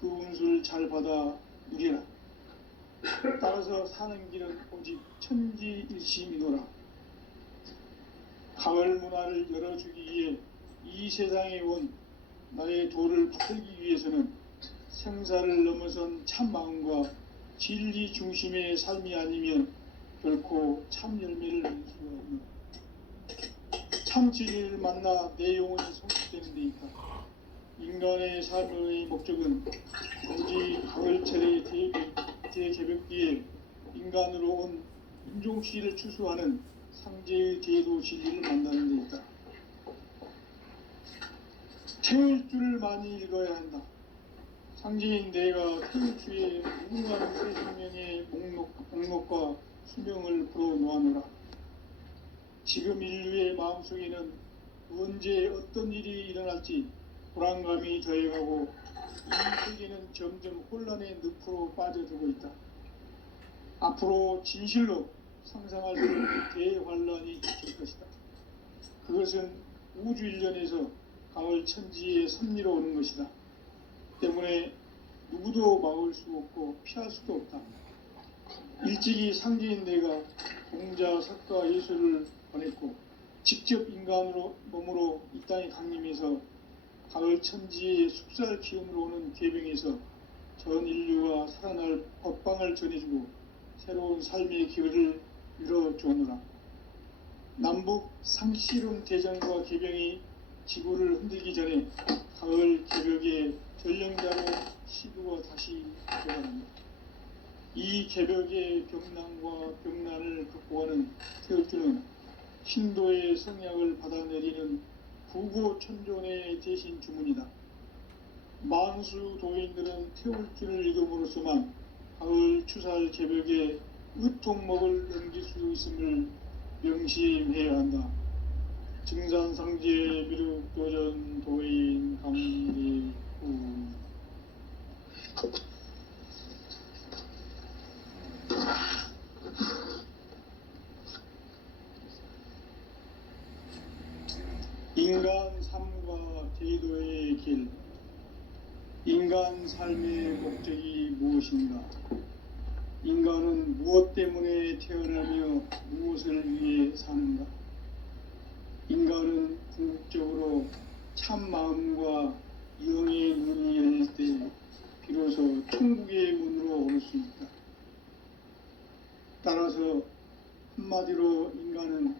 그 운수를 잘 받아 누리라. 따라서 사는 길은 오직 천지일심이노라. 가을 문화를 열어주기 위해 이 세상에 온 나의 도를 받들기 위해서는 생사를 넘어선 참 마음과 진리 중심의 삶이 아니면 결코 참 열매를 낼 수가 없는 참 진리를 만나 내 영혼이 성숙되는 데 있다. 인간의 삶의 목적은 오직 가을철의 대개벽기에 인간으로 온 인종시를 추수하는 상제의 대도 진리를 만나는 데 있다. 태일주를 많이 읽어야 한다. 상제인 내가 태일주의 무궁한 새 생명의 목록과 수명을 불어놓아노라. 지금 인류의 마음속에는 언제 어떤 일이 일어날지 불안감이 더해가고 이 세계는 점점 혼란의 늪으로 빠져들고 있다. 앞으로 진실로 상상할 수 없는 대환란이 닥칠 것이다. 그것은 우주 일련에서 가을 천지의 섭리로 오는 것이다. 때문에 누구도 막을 수 없고 피할 수도 없다. 일찍이 상제인 내가 공자, 석가, 예수를 보냈고 직접 인간으로 몸으로 이 땅에 강림해서 가을 천지의 숙살 기운으로 오는 계병에서 전 인류가 살아날 법방을 전해주고 새로운 삶의 기회를 열어주노라. 남북 상씨름 대전과 계병이 지구를 흔들기 전에 가을 개벽의 전령자로 시구가 다시 들어갑니다. 이 개벽의 병난과 병난을 극복하는 태극주는 신도의 성약을 받아내리는 부고천존의 대신 주문이다. 만수 도인들은 태울 줄을 이름으로서만 가을 추살 개벽에 으통목을 넘길 수 있음을 명심해야 한다. 증산상제 미륵도전 도인 강리후. 인간 삶과 제도의 길. 인간 삶의 목적이 무엇인가? 인간은 무엇 때문에 태어나며 무엇을 위해 사는가? 인간은 궁극적으로 참 마음과 영의 문이 열릴 때 비로소 천국의 문으로 올 수 있다. 따라서 한마디로 인간은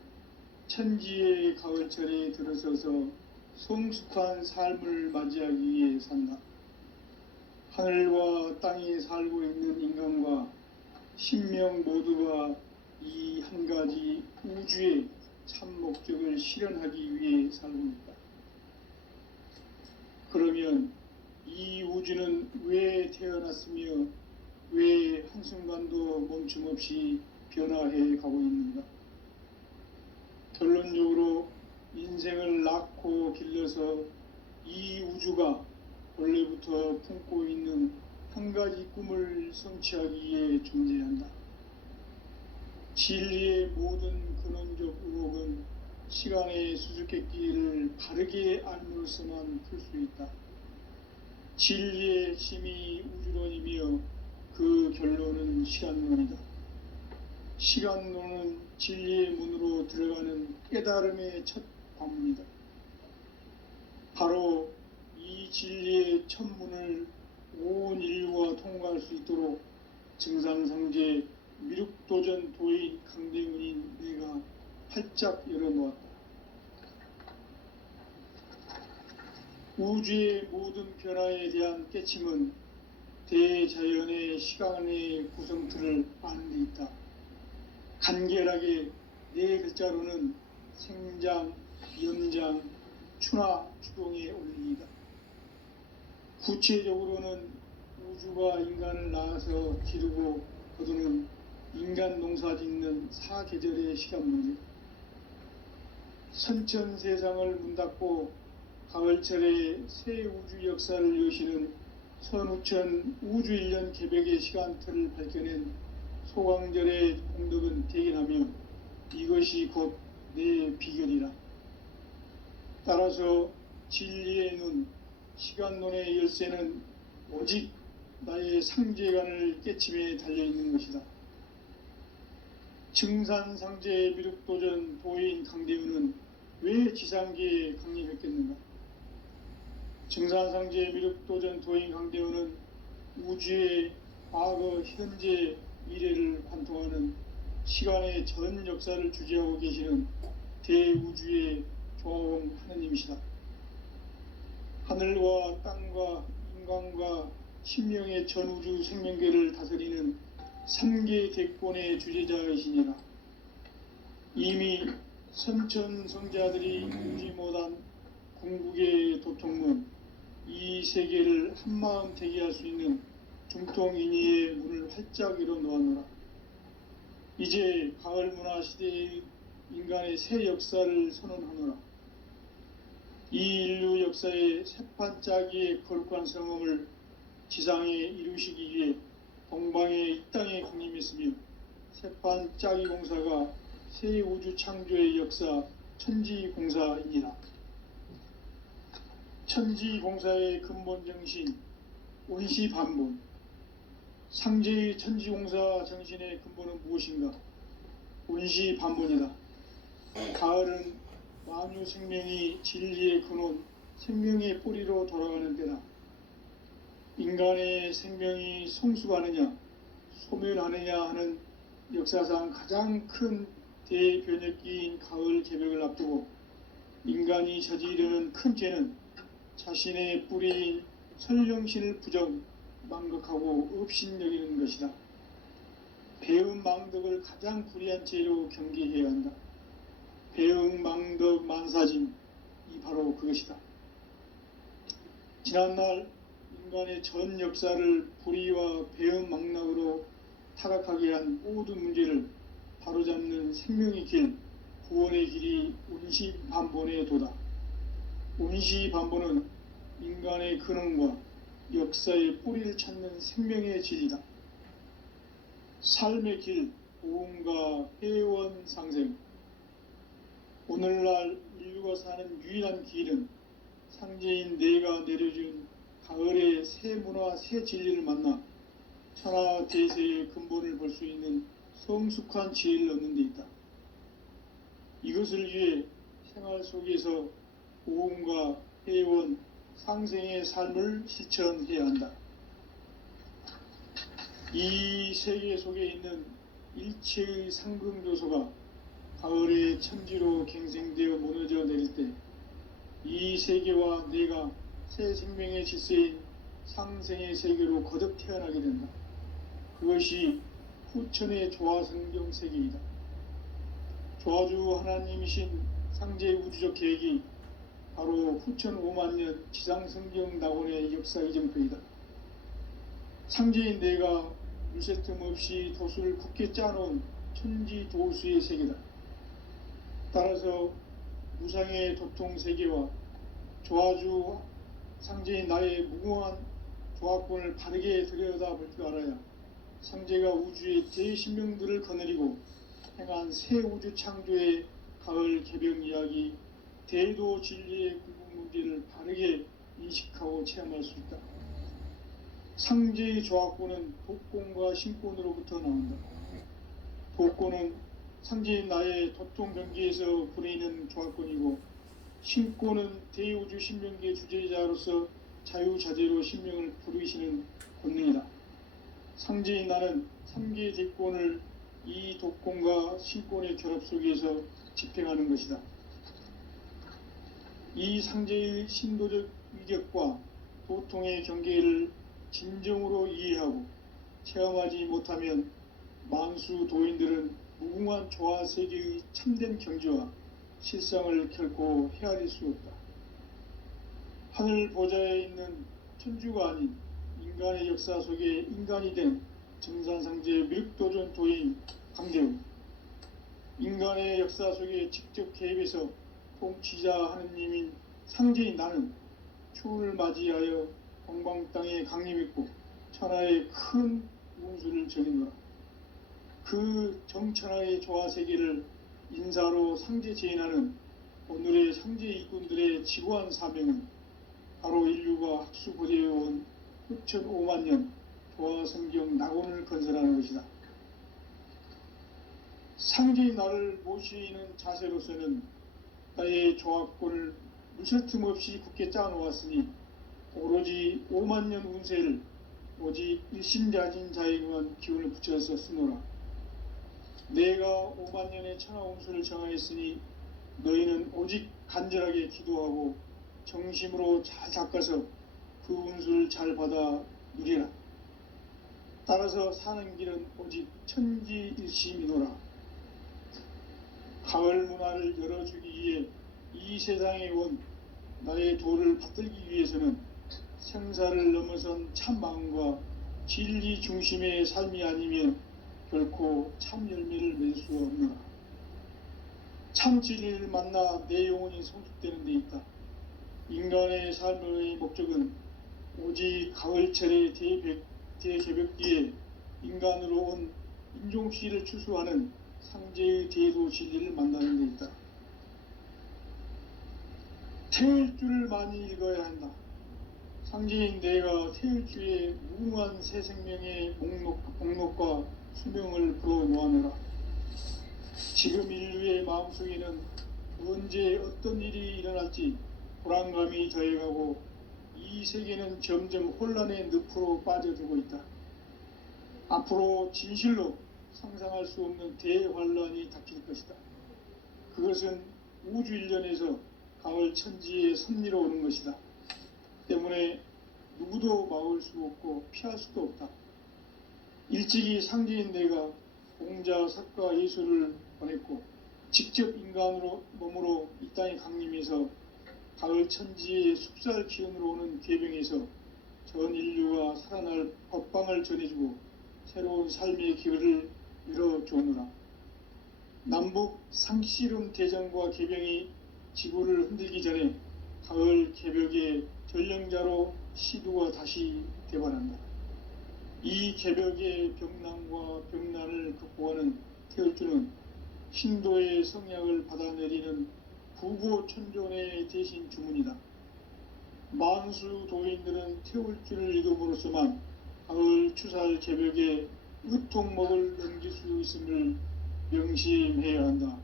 천지의 가을철에 들어서서 성숙한 삶을 맞이하기 위해 산다. 하늘과 땅에 살고 있는 인간과 신명 모두가 이 한 가지 우주의 참 목적을 실현하기 위해 살고 있다. 그러면 이 우주는 왜 태어났으며 왜 한순간도 멈춤없이 변화해 가고 있는가? 결론적으로 인생을 낳고 길러서 이 우주가 원래부터 품고 있는 한 가지 꿈을 성취하기 위해 존재한다. 진리의 모든 근원적 의혹은 시간의 수수께끼를 바르게 알므로서만 풀 수 있다. 진리의 핵심이 우주론이며 그 결론은 시간론이다. 시간론은 진리의 문으로 들어가는 깨달음의 첫 관문이다. 바로 이 진리의 첫 문을 온 인류가 통과할 수 있도록 증산상제 미륵도전 도인 강대문인 내가 활짝 열어놓았다. 우주의 모든 변화에 대한 깨침은 대자연의 시간의 구성틀을 아는 데 있다. 간결하게 네 글자로는 생장, 염장, 추나 추동의 원리이다. 구체적으로는 우주가 인간을 낳아서 기르고 거두는 인간 농사 짓는 사계절의 시간문이다. 선천세상을 문닫고 가을철에 새 우주 역사를 여시는 선우천 우주일년 개벽의 시간틀을 밝혀낸 소광절의 공덕은 대견하며 이것이 곧 내 비결이라. 따라서 진리의 눈, 시간론의 열쇠는 오직 나의 상제관을 깨침에 달려있는 것이다. 증산상제 미륵도전 도인 강대훈은 왜 지상계에 강림했겠는가? 증산상제 미륵도전 도인 강대훈은 우주의 과거, 현재, 미래를 관통하는 시간의 전 역사를 주재하고 계시는 대우주의 조화공 하느님이시다. 하늘과 땅과 인간과 신명의 전우주 생명계를 다스리는 3계 대권의 주제자이시니라. 이미 선천성자들이 이루지 못한 궁극의 도통문, 이 세계를 한마음 되게 할 수 있는 중통인의의 문을 활짝 열어놓아노라. 이제 가을 문화 시대의 인간의 새 역사를 선언하노라. 이 인류 역사의 새판짜기의 거룩한 성험을 지상에 이루시기 위해 동방의 이 땅에 강림했으며 새판짜기 공사가 새 우주 창조의 역사 천지공사이니라. 천지공사의 근본 정신 온시반본. 상제의 천지공사 정신의 근본은 무엇인가? 온시반본이다. 가을은 만유 생명이 진리의 근원, 생명의 뿌리로 돌아가는 때다. 인간의 생명이 성숙하느냐, 소멸하느냐 하는 역사상 가장 큰 대변혁기인 가을 개벽을 앞두고 인간이 저지르는 큰 죄는 자신의 뿌리인 설령신을 부정, 망각하고 업신여기는 것이다. 배음 망덕을 가장 불의한 죄로 경계해야 한다. 배음 망덕 만사진, 이 바로 그것이다. 지난날 인간의 전 역사를 불의와 배은망락으로 타락하게 한 모든 문제를 바로잡는 생명의 길, 구원의 길이 운시반본에 도다. 운시반본은 인간의 근원과 역사의 뿌리를 찾는 생명의 진리다. 삶의 길, 보험과 회원 상생. 오늘날 인류가 사는 유일한 길은 상제인 내가 내려준 가을의 새 문화, 새 진리를 만나 천하 대세의 근본을 볼 수 있는 성숙한 지혜를 얻는 데 있다. 이것을 위해 생활 속에서 보험과 회원, 상생의 삶을 실천해야 한다. 이 세계 속에 있는 일체의 상승 요소가 가을의 천지로 갱생되어 무너져 내릴 때 이 세계와 내가 새 생명의 질서인 상생의 세계로 거듭 태어나게 된다. 그것이 후천의 조화성경 세계이다. 조화주 하나님이신 상제 우주적 계획이 바로 후천 5만년 지상성경 낙원의 역사 이정표이다. 상제인 내가 물새 틈 없이 도수를 굳게 짜놓은 천지 도수의 세계다. 따라서 무상의 도통 세계와 조화주 상제인 나의 무궁한 조합권을 바르게 들여다볼 줄 알아야 상제가 우주의 대신명들을 거느리고 행한 새 우주 창조의 가을 개병 이야기, 대도 진리의 궁극 문제를 바르게 인식하고 체험할 수 있다. 상제의 조합권은 독권과 신권으로부터 나온다. 독권은 상제인 나의 도통 경계에서 부리는 조합권이고, 신권은 대우주 신명기의 주제자로서 자유자재로 신명을 부르시는 권능이다. 상제인 나는 3개의 대권을 이 독권과 신권의 결합 속에서 집행하는 것이다. 이 상제의 신도적 위격과 도통의 경계를 진정으로 이해하고 체험하지 못하면 만수 도인들은 무궁한 조화 세계의 참된 경지와 실상을 결코 헤아릴 수 없다. 하늘 보좌에 있는 천주가 아닌 인간의 역사 속에 인간이 된 정산상제 밀도전 도인 강대우, 인간의 역사 속에 직접 개입해서 통치자 하느님인 상제인 나는 추운을 맞이하여 동방 땅에 강림했고 천하의 큰 운수를 전인노라. 그 정천하의 조화세계를 인사로 상제 제인하는 오늘의 상제 일꾼들의 지구한 사명은 바로 인류가 학수부대해온 후천 5만년 조화성경 낙원을 건설하는 것이다. 상제인 나를 모시는 자세로서는 나의 조합권을 무쇠 틈 없이 굳게 짜놓았으니 오로지 5만년 운세를 오직 일심자진 자에게만 기운을 붙여서 쓰노라. 내가 5만년의 천하운수를 정하였으니 너희는 오직 간절하게 기도하고 정심으로 잘 닦아서 그 운수를 잘 받아 누리라. 따라서 사는 길은 오직 천지일심이노라. 가을 문화를 열어주기 위해 이 세상에 온 나의 도를 받들기 위해서는 생사를 넘어선 참 마음과 진리 중심의 삶이 아니면 결코 참 열매를 맺을 수 없노라. 참 진리를 만나 내 영혼이 성숙되는 데 있다. 인간의 삶의 목적은 오직 가을철의 대개벽기에 인간으로 온 인종시를 추수하는 상제의 대도 진리를 만나는 데 있다. 태일주를 많이 읽어야 한다. 상제인 내가 태일주의 무궁한 새 생명의 목록과 수명을 불어놓아노라. 지금 인류의 마음속에는 언제 어떤 일이 일어날지 불안감이 더해가고 이 세계는 점점 혼란의 늪으로 빠져들고 있다. 앞으로 진실로 상상할 수 없는 대환란이 닥칠 것이다. 그것은 우주 일련에서 가을 천지의 섭리로 오는 것이다. 때문에 누구도 막을 수 없고 피할 수도 없다. 일찍이 상제인 내가 공자, 석가, 예수를 보냈고 직접 인간으로 몸으로 이 땅에 강림해서 가을 천지의 숲살 기운으로 오는 괴병에서 전 인류가 살아날 법방을 전해주고 새로운 삶의 기회를 열어주오노라. 남북 상씨름 대전과 개병이 지구를 흔들기 전에 가을 개벽의 전령자로 시두가 다시 되반한다. 이 개벽의 병난과 병난을 극복하는 태울주는 신도의 성약을 받아내리는 부고천존의 대신 주문이다. 만수 도인들은 태울주를 이름으로서만 가을 추살 개벽의 의통목을 넘길 수 있음을 명심해야 한다.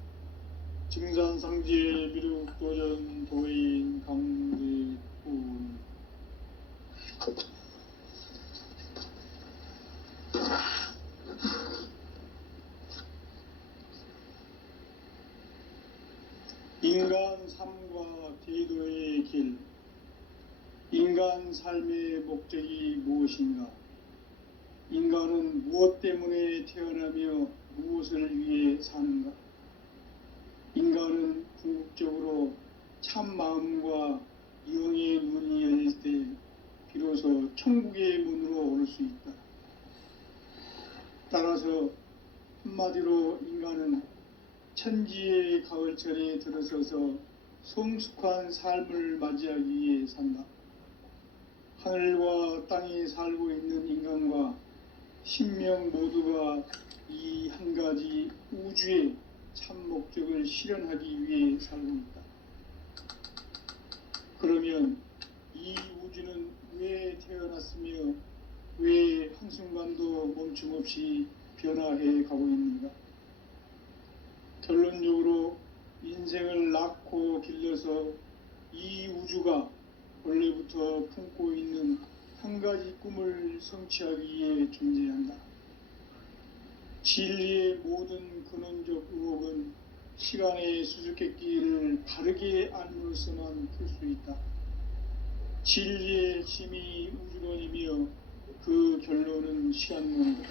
증산상지의 미륵도전 도인 강대군. 인간 삶과 대도의 길. 인간 삶의 목적이 무엇인가? 인간은 무엇 때문에 태어나며 무엇을 위해 사는가? 인간은 궁극적으로 참 마음과 영의 문이 열릴 때 비로소 천국의 문으로 오를 수 있다. 따라서 한마디로 인간은 천지의 가을철에 들어서서 성숙한 삶을 맞이하기 위해 산다. 하늘과 땅에 살고 있는 인간과 신명 모두가 이 한 가지 우주의 참 목적을 실현하기 위해 살고 있다. 그러면 이 우주는 왜 태어났으며 왜 한순간도 멈춤없이 변화해 가고 있는가? 결론적으로 인생을 낳고 길러서 이 우주가 원래부터 품고 있는 한 가지 꿈을 성취하기 위해 존재한다. 진리의 모든 근원적 의혹은 시간의 수수께끼를 바르게 알므로서만 풀 수 있다. 진리의 핵심이 우주론이며 그 결론은 시간론이다.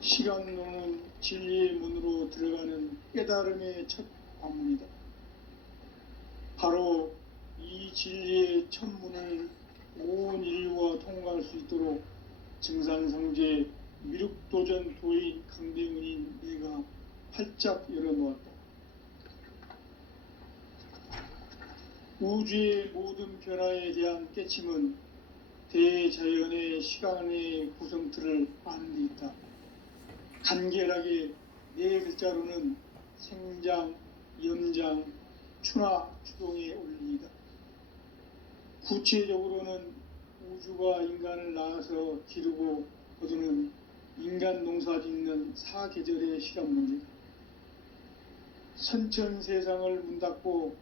시간론은 진리의 문으로 들어가는 깨달음의 첫 관문이다. 바로 이 진리의 첫 문을 온 인류가 통과할 수 있도록 증산상제 미륵도전 도인 강대문인 내가 활짝 열어놓았다. 우주의 모든 변화에 대한 깨침은 대자연의 시간의 구성틀을 아는 데 있다. 간결하게 네 글자로는 생장, 염장, 추나, 추동의 원리이다. 구체적으로는 우주가 인간을 낳아서 기르고 거두는 인간 농사 짓는 사계절의 시간 문제다. 선천 세상을 문 닫고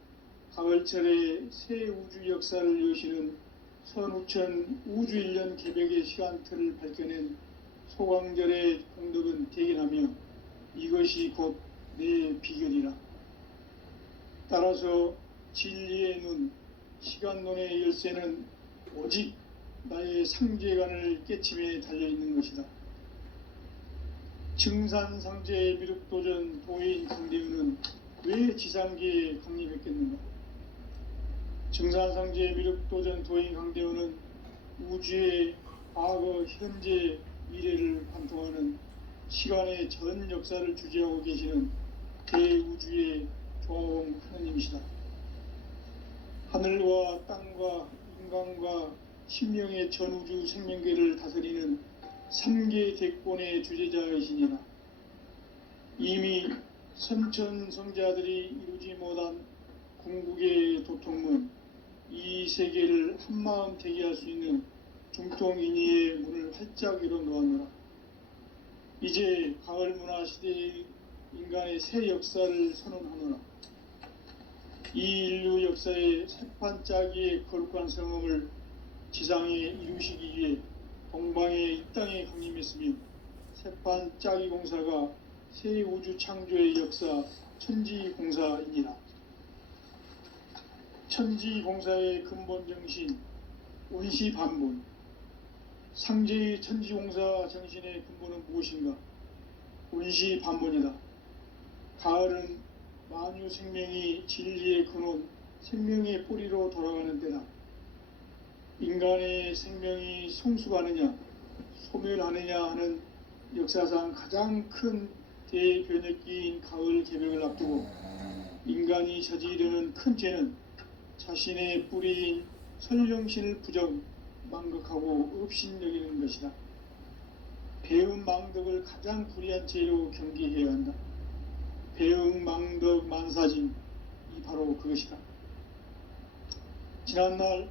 가을철에 새 우주 역사를 여시는 선우천 우주일년 개벽의 시간틀을 밝혀낸 소광절의 공덕은 대견하며 이것이 곧 내 비결이라. 따라서 진리의 눈, 시간론의 열쇠는 오직 나의 상제관을 깨침에 달려있는 것이다. 증산상제 미륵도전 도인 강대우는 왜 지상계에 강림했겠는가? 증산상제 미륵도전 도인 강대우는 우주의 과거, 현재, 미래를 관통하는 시간의 전 역사를 주재하고 계시는 대우주의 조화홍 하느님이시다. 하늘과 땅과 인간과 신명의 전우주 생명계를 다스리는 3계 대권의 주재자이시니라. 이미 선천성자들이 이루지 못한 궁극의 도통문, 이 세계를 한마음 되게 할 수 있는 중통인의의 문을 활짝 열어놓았노라. 이제 가을 문화 시대의 인간의 새 역사를 선언하노라. 이 인류 역사의 새판짜기의 거룩한 성음을 지상에 이루시기 위해 동방의 이 땅에 강림했으며 새판짜기 공사가 새 우주 창조의 역사 천지공사이니라. 천지공사의 근본 정신 원시반문. 상제의 천지공사 정신의 근본은 무엇인가? 원시반문이다. 가을은 만유 생명이 진리의 근원, 생명의 뿌리로 돌아가는 때다. 인간의 생명이 성숙하느냐 소멸하느냐 하는 역사상 가장 큰 대변혁기인 가을 개벽을 앞두고 인간이 저지르는 큰 죄는 자신의 뿌리인 선령신을 부정 망각하고 업신여기는 것이다. 배은 망덕을 가장 불의한 죄로 경계해야 한다. 배은 망덕 만사진이 바로 그것이다. 지난날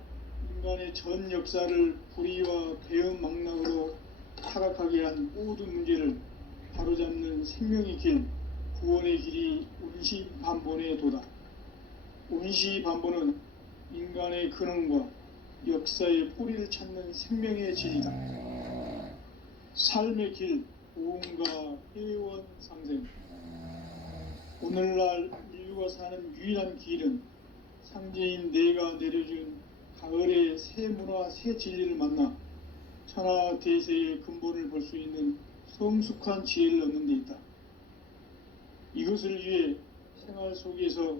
인간의 전 역사를 불의와 배은 망락으로 타락하게 한 모든 문제를 바로잡는 생명의 길, 구원의 길이 운시반본의 도다. 운시반본은 인간의 근원과 역사의 뿌리를 찾는 생명의 진리다. 삶의 길, 보험과 회원 상생. 오늘날 인류가 사는 유일한 길은 상제인 내가 내려준 가을의 새 문화, 새 진리를 만나 천하 대세의 근본을 볼 수 있는 성숙한 지혜를 얻는 데 있다. 이것을 위해 생활 속에서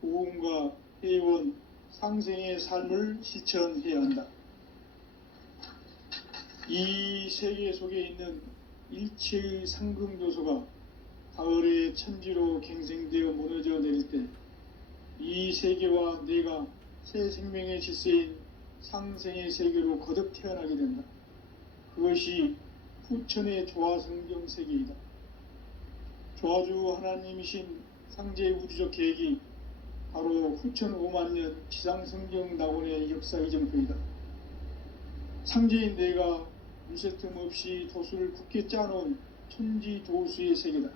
보험과 회원, 상생의 삶을 실천해야 한다. 이 세계 속에 있는 일체의 상금 요소가 가을의 천지로 갱생되어 무너져 내릴 때 이 세계와 내가 새 생명의 질서인 상생의 세계로 거듭 태어나게 된다. 그것이 후천의 조화성경 세계이다. 조화주 하나님이신 상제의 우주적 계획이 바로 후천 5만년 지상성경 낙원의 역사 이정표이다. 상제인 내가 물새 틈 없이 도수를 굳게 짜놓은 천지도수의 세계다.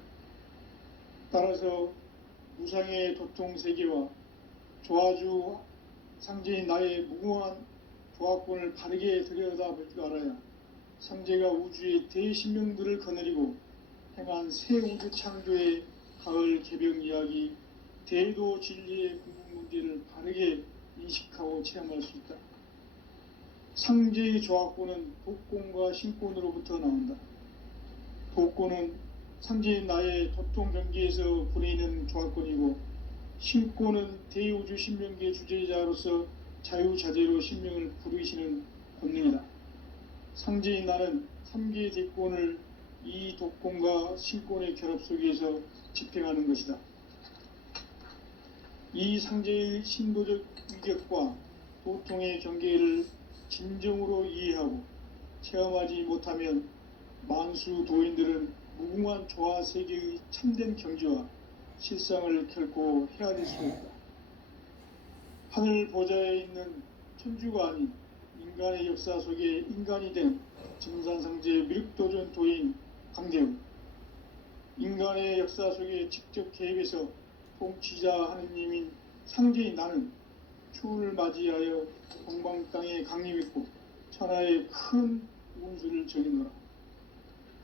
따라서 무상의 도통세계와 조화주 상제인 나의 무궁한 조화권을 바르게 들여다볼 줄 알아야 상제가 우주의 대신명들을 거느리고 행한 새 우주 창조의 가을 개벽 이야기, 대도 진리의 궁극 문제를 바르게 인식하고 체험할 수 있다. 상제의 조화권은 독권과 신권으로부터 나온다. 독권은 상제인 나의 도통 경계에서 부리는 조화권이고, 신권은 대우주 신명계 주제자로서 자유자재로 신명을 부르시는 권능이다. 상제인 나는 3개의 대권을 이 독권과 신권의 결합 속에서 집행하는 것이다. 이 상제의 신도적 위격과 도통의 경계를 진정으로 이해하고 체험하지 못하면 만수 도인들은 무궁한 조화 세계의 참된 경지와 실상을 결코 헤아릴 수 없다. 하늘 보좌에 있는 천주가 아닌 인간의 역사 속에 인간이 된 증산상제 미륵도전 도인 강대우, 인간의 역사 속에 직접 개입해서 통치자 하느님인 상제인 나는 추운을 맞이하여 동방 땅에 강림했고 천하의 큰 운수를 정해놓으라.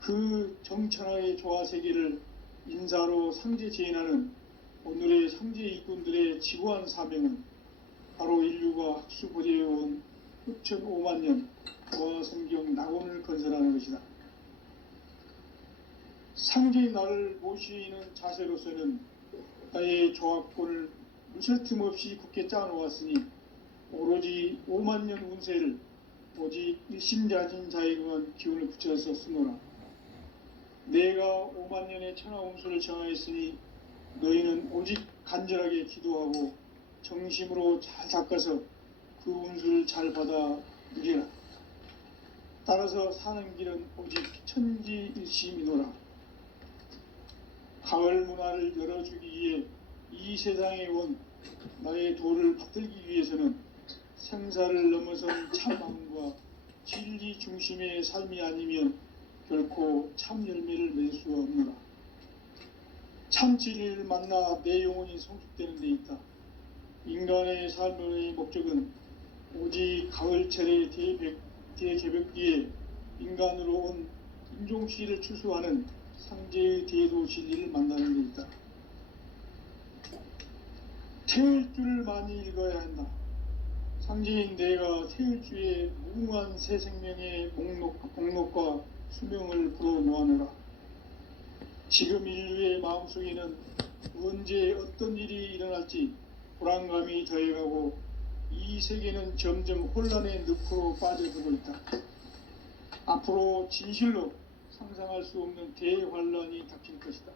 그 정천하의 조화세계를 인사로 상제 재현하는 오늘의 상제 일꾼들의 지구한 사명은 바로 인류가 학수고대해온 후천 5만년 조화성경 낙원을 건설하는 것이다. 상제인 나를 모시는 자세로서는 나의 조합권을 무설틈 없이 굳게 짜놓았으니 오로지 5만년 운세를 오직 일심자진 자에게만 기운을 붙여서 쓰노라. 내가 5만년의 천하 운수를 정하였으니 너희는 오직 간절하게 기도하고 정심으로 잘 닦아서 그 운수를 잘 받아 누리라. 따라서 사는 길은 오직 천지일심이노라. 가을 문화를 열어주기 위해 이 세상에 온 나의 도를 받들기 위해서는 생사를 넘어선 참함과 진리 중심의 삶이 아니면 결코 참 열매를 맺을 수가 없노라. 참 진리를 만나 내 영혼이 성숙되는 데 있다. 인간의 삶의 목적은 오직 가을철의 대개벽 뒤에 인간으로 온 인종시를 추수하는 상제의 대도 진리를 만나는 데 있다. 태일주를 많이 읽어야 한다. 상제인 내가 태일주의 무궁한 새 생명의 목록과 수명을 불어모아내라. 지금 인류의 마음속에는 언제 어떤 일이 일어날지 불안감이 더해가고 이 세계는 점점 혼란의 늪으로 빠져들고 있다. 앞으로 진실로 상상할 수 없는 대환란이 닥칠 것이다.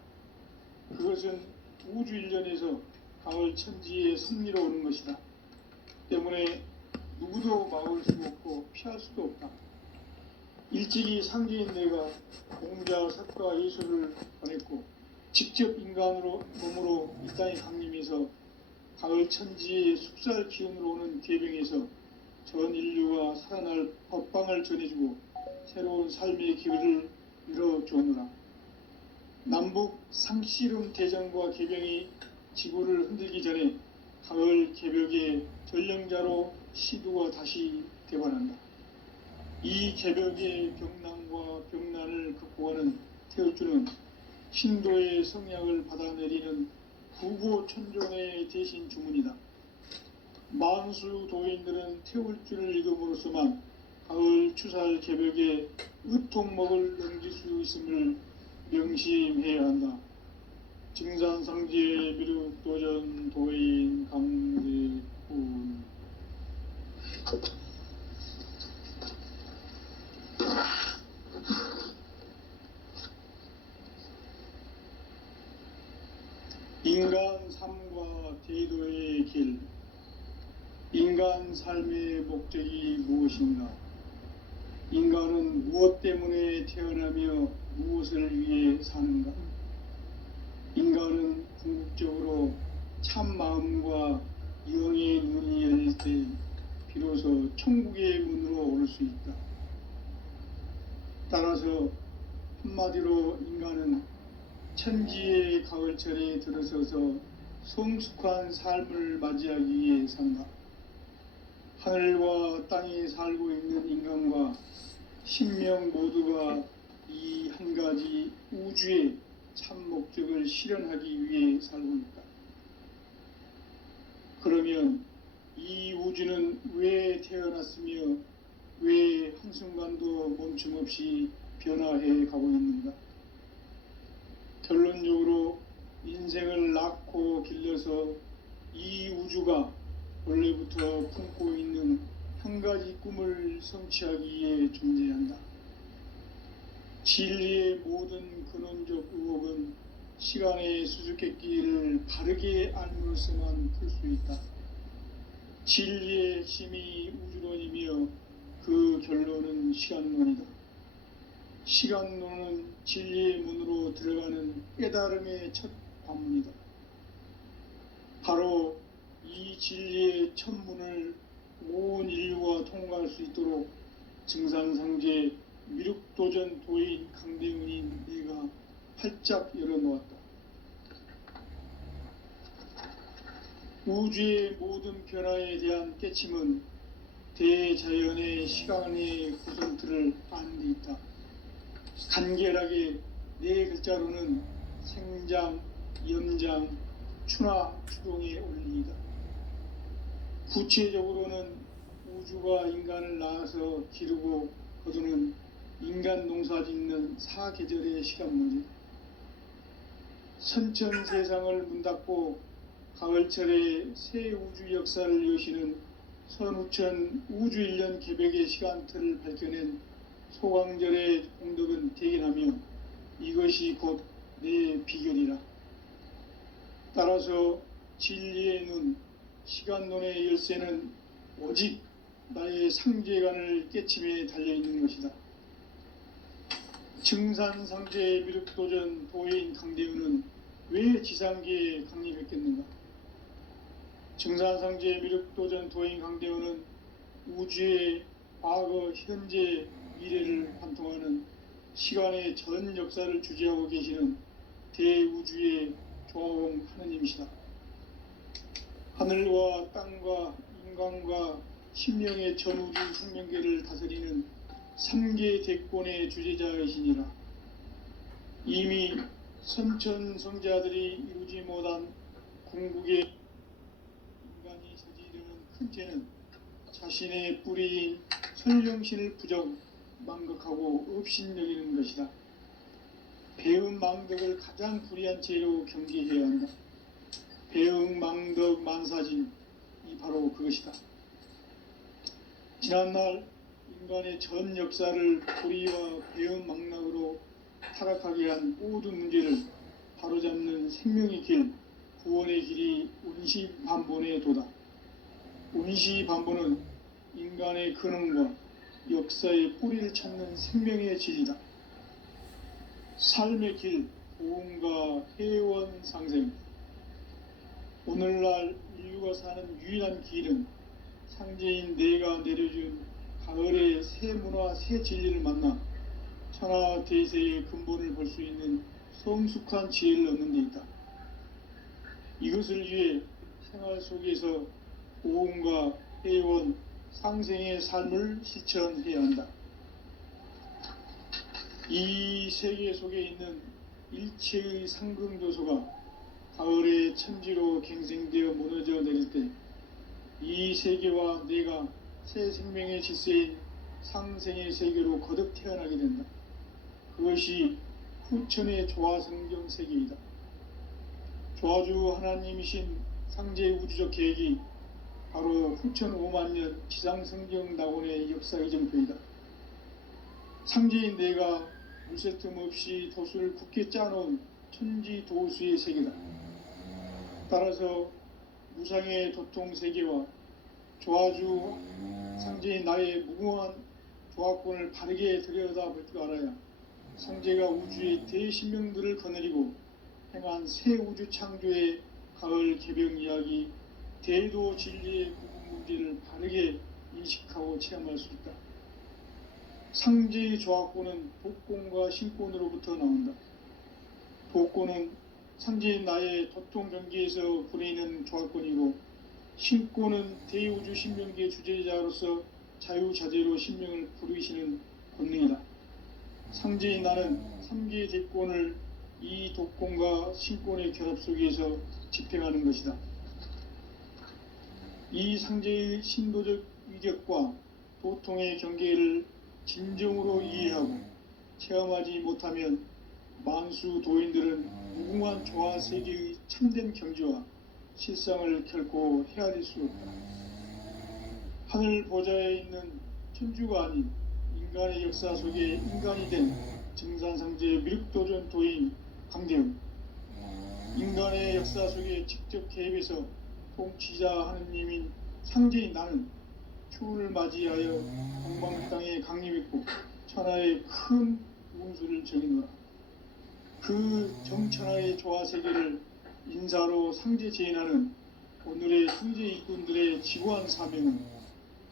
그것은 우주 일련에서 가을 천지의 승리로 오는 것이다. 때문에 누구도 막을 수 없고 피할 수도 없다. 일찍이 상제인 내가 공자, 석가, 예수를 보냈고 직접 인간으로 몸으로 이 땅에 강림해서 가을 천지의 숙살 기운으로 오는 계병에서 전 인류가 살아날 법방을 전해주고 새로운 삶의 기회를 열어주느라. 남북 상씨름 대전과 계병이 지구를 흔들기 전에 가을 개벽의 전령자로 시두가 다시 되관한다. 이 개벽의 병난과 병난을 극복하는 태울주는 신도의 성약을 받아내리는 구고천존의 대신 주문이다. 만수 도인들은 태울주를 읽음으로써만 가을 추살 개벽의 으통목을 넘길 수 있음을 명심해야 한다. 증산상제 미륵도전 도인 강대훈. 인간 삶과 대도의 길. 인간 삶의 목적이 무엇인가? 인간은 무엇 때문에 태어나며 무엇을 위해 사는가? 인간은 궁극적으로 참 마음과 영의 눈이 열릴 때 비로소 천국의 문으로 오를 수 있다. 따라서 한마디로 인간은 천지의 가을철에 들어서서 성숙한 삶을 맞이하기 위해 산다. 하늘과 땅에 살고 있는 인간과 신명 모두가 이 한 가지 우주의 참 목적을 실현하기 위해 살고 있다. 그러면 이 우주는 왜 태어났으며 왜 한순간도 멈춤없이 변화해 가고 있는가? 결론적으로 인생을 낳고 길러서 이 우주가 원래부터 품고 있는 한 가지 꿈을 성취하기 위해 존재한다. 진리의 모든 근원적 의혹은 시간의 수수께끼를 바르게 알므로서만 풀 수 있다. 진리의 핵심이 우주론이며 그 결론은 시간론이다. 시간론은 진리의 문으로 들어가는 깨달음의 첫 관문이다. 바로 이 진리의 첫 문을 온 인류가 통과할 수 있도록 증산상제 미륵도전 도인 강대훈인 내가 활짝 열어놓았다. 우주의 모든 변화에 대한 깨침은 대자연의 시간의 구성틀을 아는 데 있다. 간결하게 네 글자로는 생장, 염장, 추나 추동의 원리이다. 구체적으로는 우주가 인간을 낳아서 기르고 거두는 인간 농사 짓는 사계절의 시간 문제다. 선천 세상을 문닫고 가을철에 새 우주 역사를 여시는 선우천 우주일년 개벽의 시간틀을 밝혀낸 소광절의 공덕은 대견하며 이것이 곧 내 비결이라. 따라서 진리의 눈, 시간론의 열쇠는 오직 나의 상제관을 깨침에 달려있는 것이다. 증산상제 미륵도전 도인 강대훈은 왜 지상계에 강림했겠는가? 증산상제 미륵도전 도인 강대훈은 우주의 과거, 현재, 미래를 관통하는 시간의 전 역사를 주재하고 계시는 대우주의 조화공 하느님이시다. 하늘과 땅과 인간과 신명의 전우주 생명계를 다스리는 3계 대권의 주재자이시니라. 이미 선천성자들이 이루지 못한 궁극의 인간이 저지르는 큰 죄는 자신의 뿌리인 설령신을 부정, 망극하고 업신여기는 것이다. 배음 망덕을 가장 불의한 죄로 경계해야 한다. 배음 망덕 만사진, 이 바로 그것이다. 지난날 인간의 전 역사를 고리와 배은망락으로 타락하게 한 모든 문제를 바로잡는 생명의 길, 구원의 길이 운시반본의 도다. 운시반본은 인간의 근원과 역사의 뿌리를 찾는 생명의 진리다. 삶의 길, 보험과 회원 상생. 오늘날 인류가 사는 유일한 길은 상제인 내가 내려준 가을의 새 문화, 새 진리를 만나 천하 대세의 근본을 볼 수 있는 성숙한 지혜를 얻는 데 있다. 이것을 위해 생활 속에서 보험과 회원, 상생의 삶을 실천해야 한다. 이 세계 속에 있는 일체의 상승조소가 가을의 천지로 갱생되어 무너져 내릴 때 이 세계와 내가 새 생명의 질서인 상생의 세계로 거듭 태어나게 된다. 그것이 후천의 조화성경 세계이다. 조화주 하나님이신 상제의 우주적 계획이 바로 후천 5만년 지상성경 낙원의 역사 이정표이다. 상제인 내가 물새 틈 없이 도수를 굳게 짜놓은 천지 도수의 세계다. 따라서 무상의 도통 세계와 조화주 상제인 나의 무궁한 조화권을 바르게 들여다볼 줄 알아야 상제가 우주의 대신명들을 거느리고 행한 새 우주 창조의 가을 개병 이야기, 대도 진리의 구분 문제를 바르게 인식하고 체험할 수 있다. 상제의 조화권은 복권과 신권으로부터 나온다. 복권은 상제인 나의 도통 경계에서 부리는 조화권이고, 신권은 대우주 신명기의 주제자로서 자유자재로 신명을 부르시는 권능이다. 상제인 나는 3개의 대권을 이 독권과 신권의 결합 속에서 집행하는 것이다. 이 상제의 신도적 위격과 도통의 경계를 진정으로 이해하고 체험하지 못하면 만수 도인들은 무궁한 조화 세계의 참된 경지와 실상을 결코 헤아릴 수 없다. 하늘 보좌에 있는 천주가 아닌 인간의 역사 속에 인간이 된 증산상제의 미륵도전 도인 강대웅, 인간의 역사 속에 직접 개입해서 통치자 하느님인 상제인 나는 추운을 맞이하여 동방 땅에 강림했고 천하의 큰 운수를 정의노라. 그 정천하의 조화세계를 인사로 상제 제인하는 오늘의 승제 일꾼들의 지구한 사명은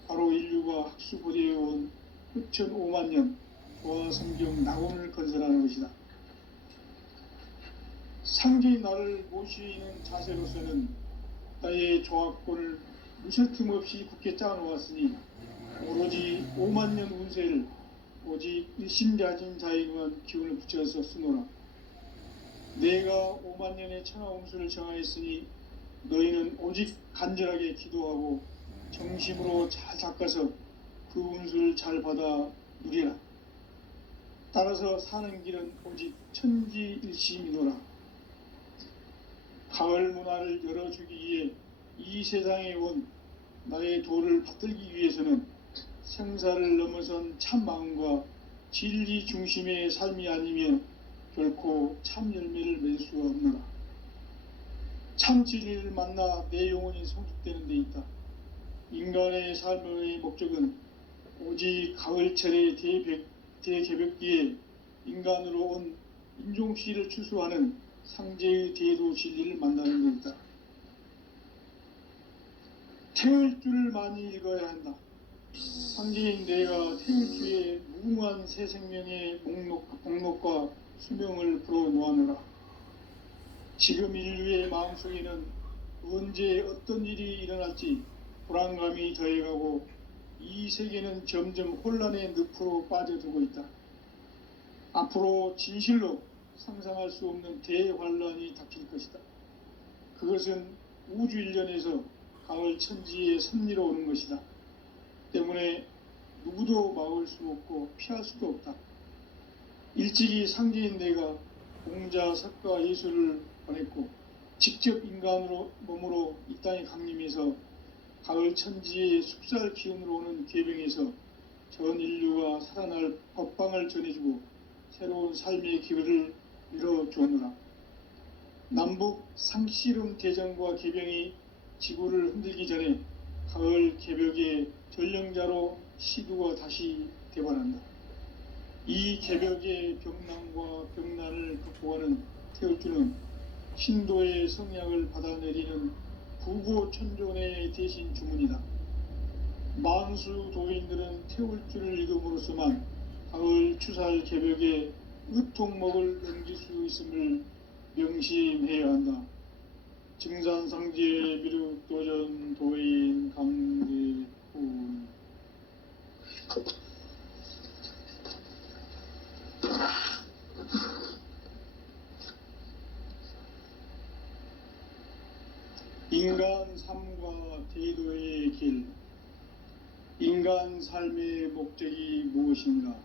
바로 인류가 학수보대해온 후천 5만년 조화성경 낙원을 건설하는 것이다. 상제인 나를 모시는 자세로서는 나의 조화권을 무쇠 틈 없이 굳게 짜놓았으니 오로지 5만년 운세를 오직 일심자진 자에게만 기운을 붙여서 쓰노라. 내가 5만년의 천하운수를 정하였으니 너희는 오직 간절하게 기도하고 정심으로 잘 닦아서 그 운수를 잘 받아 누리라. 따라서 사는 길은 오직 천지일심이노라. 가을 문화를 열어주기 위해 이 세상에 온 나의 도를 받들기 위해서는 생사를 넘어선 참 마음과 진리 중심의 삶이 아니면 결코 참 열매를 맺을 수가 없노라. 참 진리를 만나 내 영혼이 성숙되는 데 있다. 인간의 삶의 목적은 오직 가을철의 대개벽기에 인간으로 온 인종씨를 추수하는 상제의 대도 진리를 만나는 데 있다. 태울 줄을 많이 읽어야 한다. 상제인 내가 태울 주의 무궁한 새 생명의 목록과 수명을 불어놓아노라. 지금 인류의 마음속에는 언제 어떤 일이 일어날지 불안감이 더해가고 이 세계는 점점 혼란의 늪으로 빠져들고 있다. 앞으로 진실로 상상할 수 없는 대환란이 닥칠 것이다. 그것은 우주 일련에서 가을 천지의 섭리로 오는 것이다. 때문에 누구도 막을 수 없고 피할 수도 없다. 일찍이 상제인 내가 공자, 석가, 예수를 보냈고 직접 인간으로 몸으로 이 땅에 강림해서 가을 천지의 숲살 기운으로 오는 계병에서 전 인류가 살아날 법방을 전해주고 새로운 삶의 기회를 밀어주느라. 남북 상씨름 대전과 계병이 지구를 흔들기 전에 가을 개벽의 전령자로 시두가 다시 대반한다. 이 개벽의 병난과 병난을 극복하는 태울주는 신도의 성약을 받아내리는 구고천존의 대신 주문이다. 만수 도인들은 태울주를 읽음으로써만 가을 추살 개벽의 의통목을 넘길 수 있음을 명심해야 한다. 증산상제 미륵도전 도인 강대훈. 인간 삶과 대도의 길. 인간 삶의 목적이 무엇인가?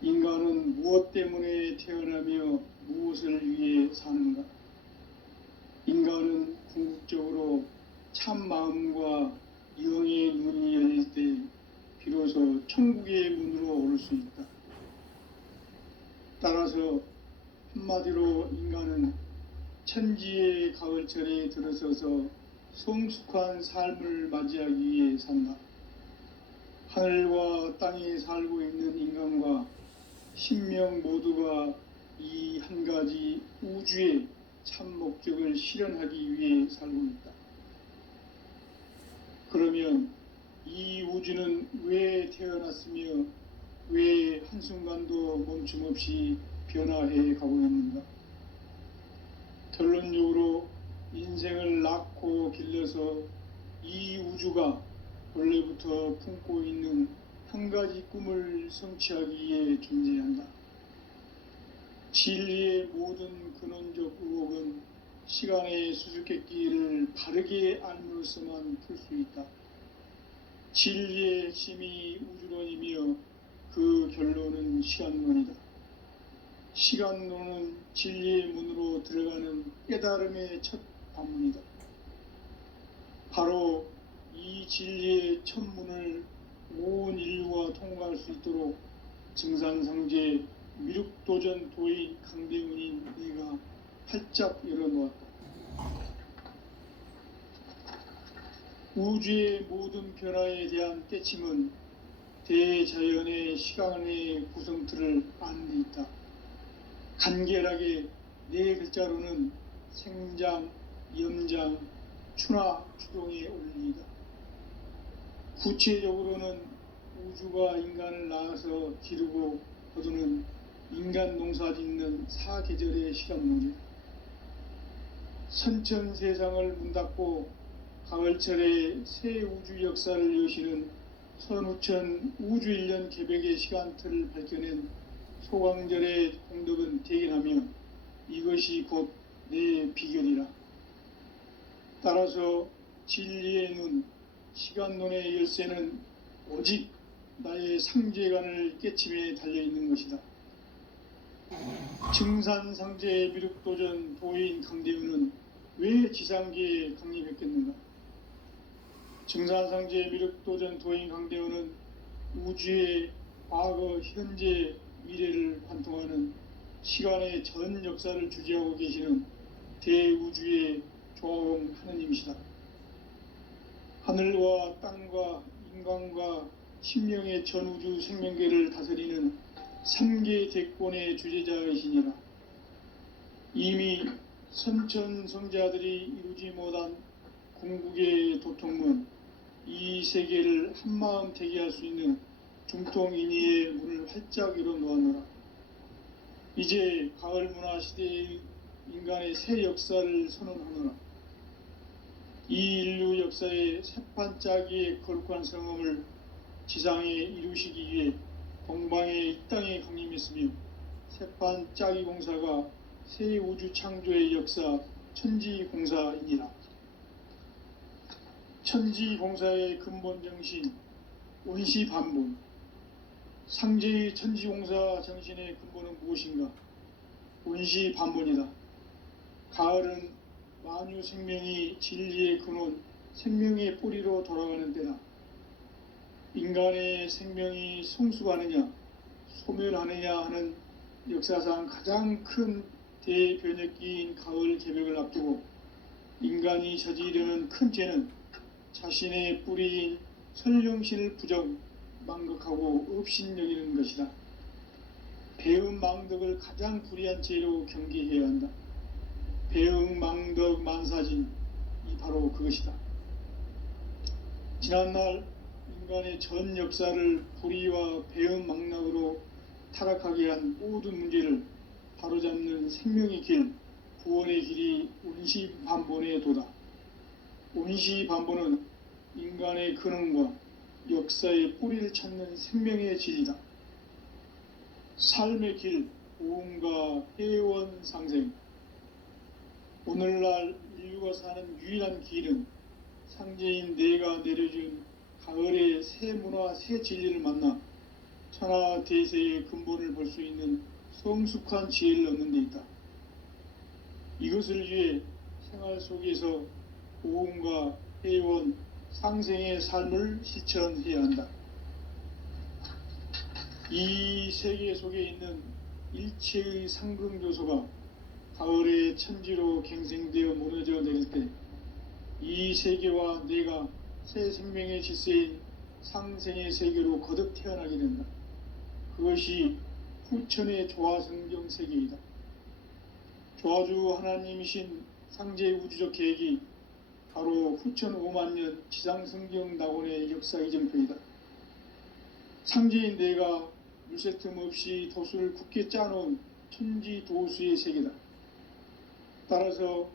인간은 무엇 때문에 태어나며 무엇을 위해 사는가? 인간은 궁극적으로 참 마음과 영의 눈이 열릴 때 비로소 천국의 문으로 오를 수 있다. 따라서 한마디로 인간은 천지의 가을철에 들어서서 성숙한 삶을 맞이하기 위해 산다. 하늘과 땅에 살고 있는 인간과 신명 모두가 이 한 가지 우주의 참 목적을 실현하기 위해 살고 있다. 그러면 이 우주는 왜 태어났으며 왜 한순간도 멈춤 없이 변화해 가고 있는가? 결론적으로 인생을 낳고 길러서 이 우주가 원래부터 품고 있는 한 가지 꿈을 성취하기 위해 존재한다. 진리의 모든 근원적 의혹은 시간의 수수께끼를 바르게 알므로써만 풀 수 있다. 진리의 핵심이 우주론이며 그 결론은 시간론이다. 시간론은 진리의 문으로 들어가는 깨달음의 첫 관문이다. 바로 이 진리의 첫 문을 온 인류가 통과할 수 있도록 증산상제 미륵도전 도인 강대훈인 내가 활짝 열어놓았다. 우주의 모든 변화에 대한 깨침은 대자연의 시간의 구성틀을 아는 데 있다. 간결하게 네 글자로는 생장, 염장, 추나 추동의 원리이다. 구체적으로는 우주가 인간을 낳아서 기르고 거두는 인간 농사 짓는 사계절의 시간론이다. 선천 세상을 문닫고 가을철에 새 우주 역사를 여시는 선우천 우주일년 개벽의 시간틀을 밝혀낸 소강절의 공덕은 대견하며 이것이 곧 내 비결이라. 따라서 진리의 눈, 시간론의 열쇠는 오직 나의 상제관을 깨침에 달려있는 것이다. 증산상제 미륵도전 도인 강대훈은 왜 지상계에 강림했겠는가? 증산상제 미륵도전 도인 강대훈은 우주의 과거, 현재, 미래를 관통하는 시간의 전 역사를 주재하고 계시는 대우주의 조화원 하느님이시다. 하늘과 땅과 인간과 신명의 전우주 생명계를 다스리는 3계 대권의 주재자이시니라. 이미 선천성자들이 이루지 못한 궁극의 도통문, 이 세계를 한마음 대기할 수 있는 중통인의의 문을 활짝 열어놓았노라. 이제 가을 문화 시대의 인간의 새 역사를 선언하노라. 이 인류 역사의 새판짜기의 거룩한 성음을 지상에 이루시기 위해 동방의 이 땅에 강림했으며 새판짜기 공사가 새 우주 창조의 역사 천지공사이니라. 천지공사의 근본 정신 원시반본. 상제의 천지공사 정신의 근본은 무엇인가? 원시반본이다. 가을은 만유 생명이 진리의 근원 생명의 뿌리로 돌아가는 때다. 인간의 생명이 성숙하느냐 소멸하느냐 하는 역사상 가장 큰 대변혁기인 가을 개벽을 앞두고 인간이 저지르는 큰 죄는 자신의 뿌리인 선령신을 부정, 망각하고 업신여기는 것이다. 배음 망덕을 가장 불의한 죄로 경계해야 한다. 배음 망덕 만사진이 바로 그것이다. 지난날 인간의 전 역사를 불의와 배음 망락으로 타락하게 한 모든 문제를 바로잡는 생명의 길, 구원의 길이 운시반본의 도다. 운시반본은 인간의 근원과 역사의 뿌리를 찾는 생명의 진리다. 삶의 길, 보험과 회원 상생. 오늘날 인류가 사는 유일한 길은 상제인 내가 내려준 가을의 새 문화, 새 진리를 만나 천하 대세의 근본을 볼 수 있는 성숙한 지혜를 얻는 데 있다. 이것을 위해 생활 속에서 보험과 회원, 상생의 삶을 실천해야 한다. 이 세계 속에 있는 일체의 상승요소가 가을의 천지로 갱생되어 무너져 내릴 때 이 세계와 내가 새 생명의 질서인 상생의 세계로 거듭 태어나게 된다. 그것이 후천의 조화성경 세계이다. 조화주 하나님이신 상제 우주적 계획이 바로 후천 5만년 지상성경 낙원의 역사 이정표이다. 상제인 내가 물새 틈 없이 도수를 굳게 짜놓은 천지 도수의 세계다. 따라서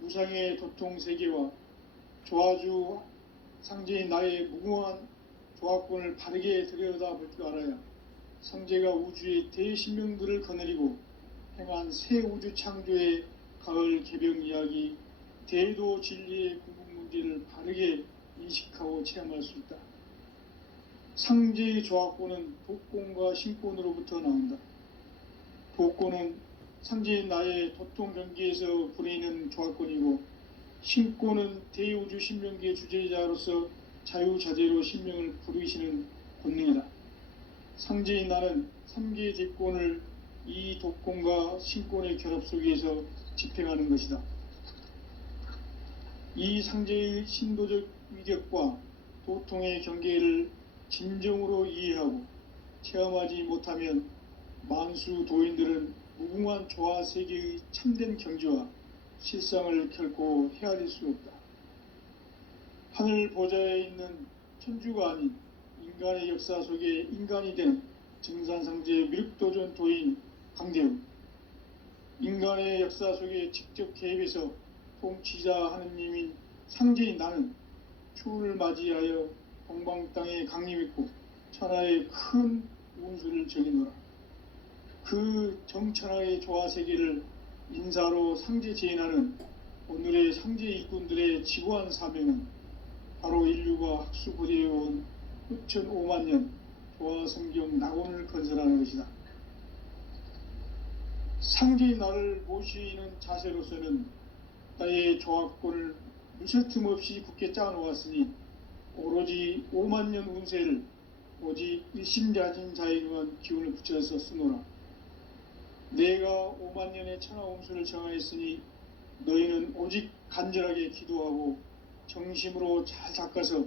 무상의 도통 세계와 조화주 상제인 나의 무궁한 조화권을 바르게 들여다볼 줄 알아야 상제가 우주의 대신명들을 거느리고 행한 새 우주 창조의 가을 개벽 이야기, 대도 진리의 궁극 문제를 바르게 인식하고 체험할 수 있다. 상제의 조화권은 도권과 신권으로부터 나온다. 도권은 상제인 나의 도통 경계에서 부리는 조화권이고, 신권은 대우주 신명기의 주제자로서 자유자재로 신명을 부르시는 권능이다. 상제인 나는 3개의 대권을 이 도권과 신권의 결합 속에서 집행하는 것이다. 이 상제의 신도적 위력과 도통의 경계를 진정으로 이해하고 체험하지 못하면 만수 도인들은 무궁한 조화 세계의 참된 경지와 실상을 결코 헤아릴 수 없다. 하늘 보좌에 있는 천주가 아닌 인간의 역사 속에 인간이 된 증산상제 미륵도전 도인 강대우, 인간의 역사 속에 직접 개입해서 통치자 하느님인 상제인 나는 추운을 맞이하여 동방 땅에 강림했고 천하의 큰 운수를 적이노라. 그 정천하의 조화세계를 인사로 상제 제인하는 오늘의 상제 일꾼들의 지고한 사명은 바로 인류가 학수고대해온 후천 5만년 조화성경 낙원을 건설하는 것이다. 상제의 나를 모시는 자세로서는 나의 조화권을 무쇠 틈 없이 굳게 짜놓았으니 오로지 5만년 운세를 오직 일심자진 자에 의한 기운을 붙여서 쓰노라. 내가 5만년의 천하운수를 정하였으니 너희는 오직 간절하게 기도하고 정심으로 잘 닦아서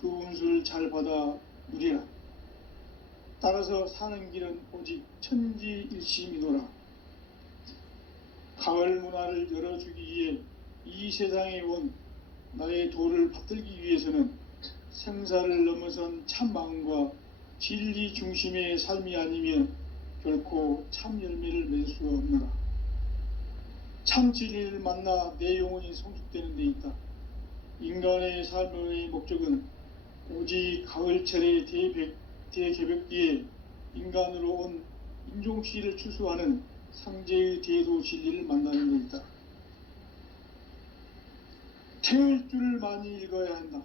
그 운수를 잘 받아 누리라. 따라서 사는 길은 오직 천지일심이노라. 가을 문화를 열어주기 위해 이 세상에 온 나의 도를 받들기 위해서는 생사를 넘어선 참 마음과 진리 중심의 삶이 아니면 결코 참 열매를 맺을 수가 없노라. 참 진리를 만나 내 영혼이 성숙되는 데 있다. 인간의 삶의 목적은 오직 가을철의 대개벽 뒤에 인간으로 온 인종씨를 추수하는 상제의 대도 진리를 만나는 데 있다. 태을 줄을 많이 읽어야 한다.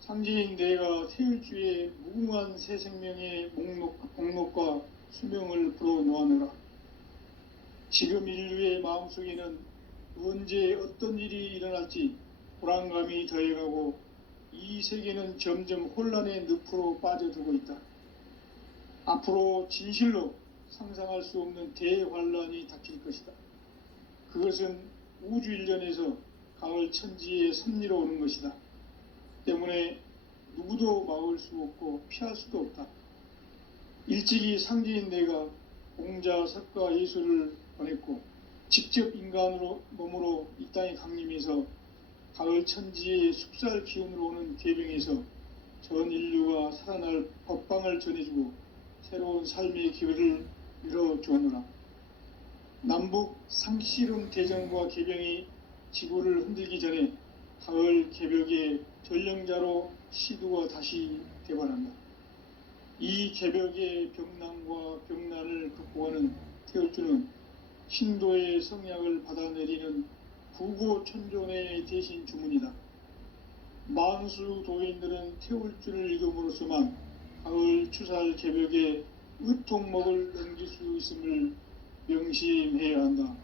상제인 내가 태을주의 무궁한 새 생명의 목록과 수명을 불어놓아노라. 지금 인류의 마음속에는 언제 어떤 일이 일어날지 불안감이 더해가고 이 세계는 점점 혼란의 늪으로 빠져들고 있다. 앞으로 진실로 상상할 수 없는 대환란이 닥칠 것이다. 그것은 우주 일련에서 가을 천지의 섭리로 오는 것이다. 때문에 누구도 막을 수 없고 피할 수도 없다. 일찍이 상제인 내가 공자, 석가, 예수를 보냈고 직접 인간으로 몸으로 이 땅에 강림해서 가을 천지의 숙살 기운으로 오는 계병에서 전 인류가 살아날 법방을 전해주고 새로운 삶의 기회를 열어주오노라. 남북 상씨름 대전과 계병이 지구를 흔들기 전에 가을 개벽의 전령자로 시두가 다시 되관한다. 이 개벽의 병난과 병난을 극복하는 태울주는 신도의 성약을 받아내리는 부고천존의 대신 주문이다. 만수 도인들은 태울주를 읽음으로써만 가을 추살 개벽의 의통목을 넘길 수 있음을 명심해야 한다.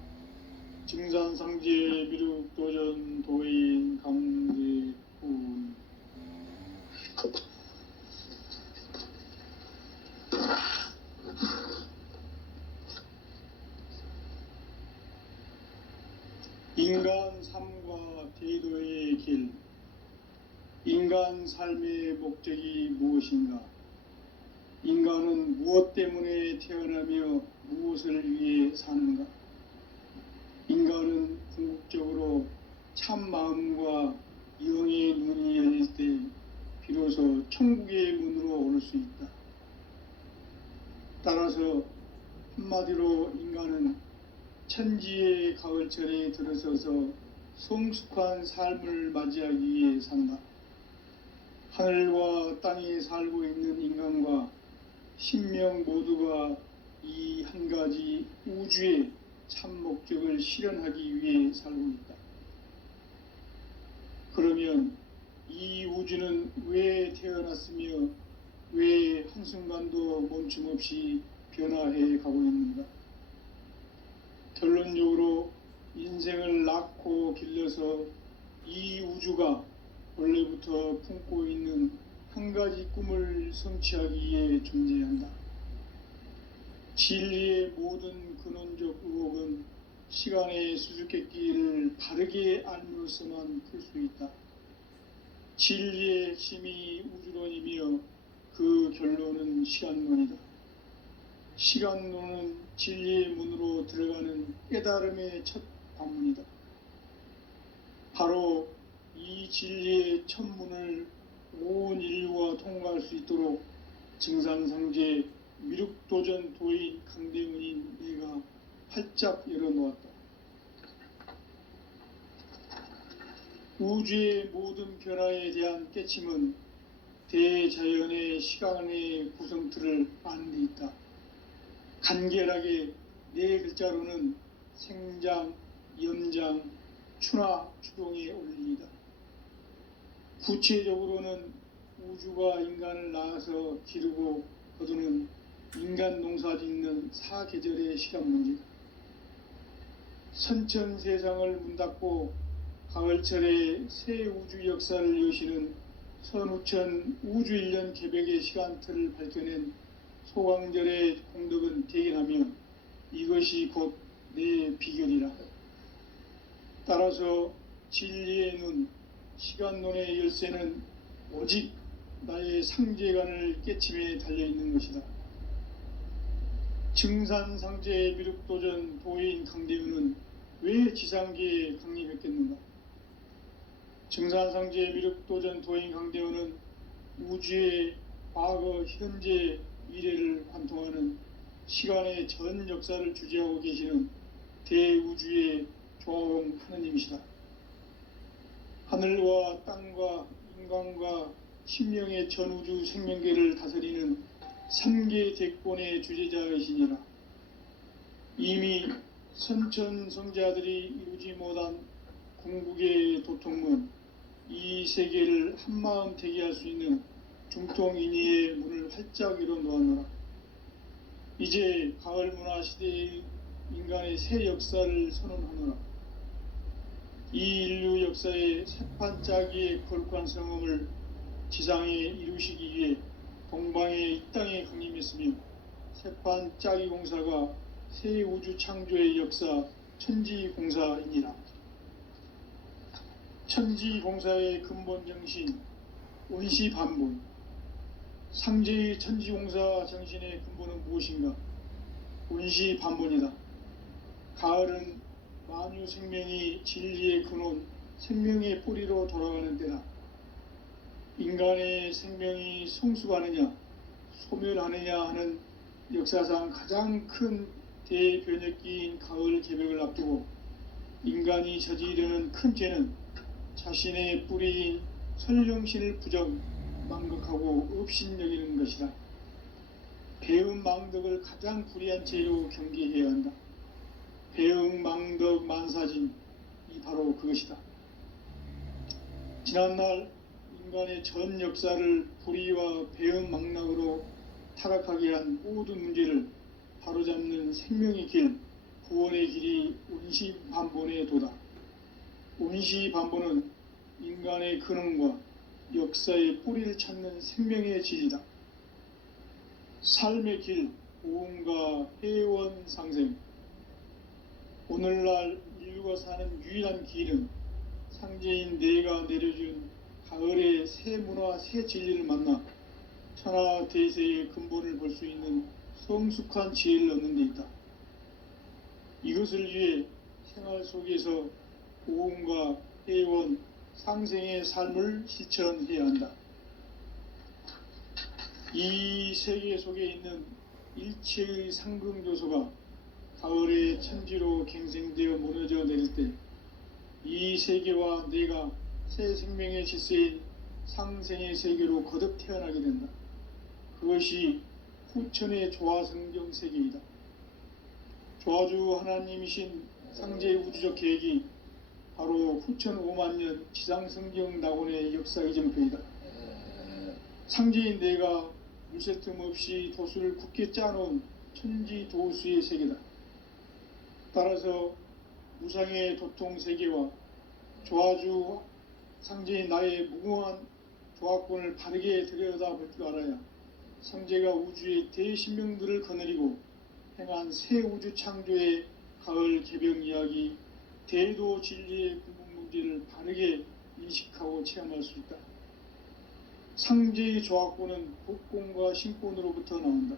증산상제 미륵도전 도인 강제군. 인간 삶과 대도의 길. 인간 삶의 목적이 무엇인가? 인간은 무엇 때문에 태어나며 무엇을 위해 사는가? 인간은 궁극적으로 참 마음과 영의 눈이 열릴 때 비로소 천국의 문으로 오를 수 있다. 따라서 한마디로 인간은 천지의 가을철에 들어서서 성숙한 삶을 맞이하기 위해 산다. 하늘과 땅에 살고 있는 인간과 신명 모두가 이 한 가지 우주의 참 목적을 실현하기 위해 살고 있다. 그러면 이 우주는 왜 태어났으며 왜 한순간도 멈춤 없이 변화해 가고 있는가? 결론적으로 인생을 낳고 길러서 이 우주가 원래부터 품고 있는 한 가지 꿈을 성취하기 위해 존재한다. 진리의 모든 근원적 의혹은 시간의 수수께끼를 바르게 알므로서만 풀 수 있다. 진리의 핵심이 우주론이며 그 결론은 시간론이다. 시간론은 진리의 문으로 들어가는 깨달음의 첫 관문이다. 바로 이 진리의 첫 문을 온 인류가 통과할 수 있도록 증산상제 미륵도전 도인 강대문인 내가 활짝 열어놓았다. 우주의 모든 변화에 대한 깨침은 대자연의 시간의 구성틀을 아는 데 있다. 간결하게 네 글자로는 생장, 연장, 추나 추동의 원리이다. 구체적으로는 우주가 인간을 낳아서 기르고 거두는 인간 농사 짓는 사계절의 시간 문제다. 선천 세상을 문 닫고 가을철에 새 우주 역사를 여시는 선우천 우주일년 개벽의 시간틀을 밝혀낸 소강절의 공덕은 대견하며 이것이 곧 내 비결이라. 따라서 진리의 눈, 시간론의 열쇠는 오직 나의 상제관을 깨침에 달려있는 것이다. 증산상제 미륵도전 도인 강대윤은 왜 지상계에 강림했겠는가? 증산상제 미륵도전 도인 강대윤은 우주의 과거, 현재, 미래를 관통하는 시간의 전 역사를 주재하고 계시는 대우주의 조화용 하느님이시다. 하늘과 땅과 인간과 신명의 전우주 생명계를 다스리는 삼계 대권의 주제자이시니라. 이미 선천성자들이 이루지 못한 궁극의 도통문, 이 세계를 한마음 되게 할 수 있는 중통인의의 문을 활짝 열어놓았노라. 이제 가을 문화 시대의 인간의 새 역사를 선언하노라. 이 인류 역사의 세판짜기의 거룩한 성음을 지상에 이루시기 위해 동방의 이 땅에 강림했으며 세판짜기 공사가 새 우주 창조의 역사 천지공사이니라. 천지공사의 근본 정신 원시반본. 상제의 천지공사 정신의 근본은 무엇인가? 원시반본이다. 가을은 만유 생명이 진리의 근원, 생명의 뿌리로 돌아가는 때다. 인간의 생명이 성숙하느냐, 소멸하느냐 하는 역사상 가장 큰 대변혁기인 가을 개벽을 앞두고 인간이 저지르는 큰 죄는 자신의 뿌리인 설령신을 부정, 망극하고 업신여기는 것이다. 배은 망덕을 가장 불의한 죄로 경계해야 한다. 배응 망덕 만사진, 이 바로 그것이다. 지난날 인간의 전 역사를 불의와 배응 망락으로 타락하게 한 모든 문제를 바로잡는 생명의 길, 구원의 길이 원시반본의 도다. 원시반본은 인간의 근원과 역사의 뿌리를 찾는 생명의 진리다. 삶의 길, 보험과 회원 상생. 오늘날 인류가 사는 유일한 길은 상제인 내가 내려준 가을의 새 문화, 새 진리를 만나 천하 대세의 근본을 볼 수 있는 성숙한 지혜를 얻는 데 있다. 이것을 위해 생활 속에서 보험과 회원, 상생의 삶을 실천해야 한다. 이 세계 속에 있는 일체의 상금 요소가 가을의 천지로 갱생되어 무너져 내릴 때 이 세계와 내가 새 생명의 질서인 상생의 세계로 거듭 태어나게 된다. 그것이 후천의 조화성경 세계이다. 조화주 하나님이신 상제의 우주적 계획이 바로 후천 5만년 지상성경 낙원의 역사 이정표이다. 상제인 내가 물새 틈 없이 도수를 굳게 짜놓은 천지 도수의 세계다. 따라서 무상의 도통 세계와 조화주 상제인 나의 무궁한 조화권을 바르게 들여다볼 줄 알아야 상제가 우주의 대신명들을 거느리고 행한 새 우주 창조의 가을 개벽 이야기, 대도 진리의 근본 문제를 바르게 인식하고 체험할 수 있다. 상제의 조화권은 복권과 신권으로부터 나온다.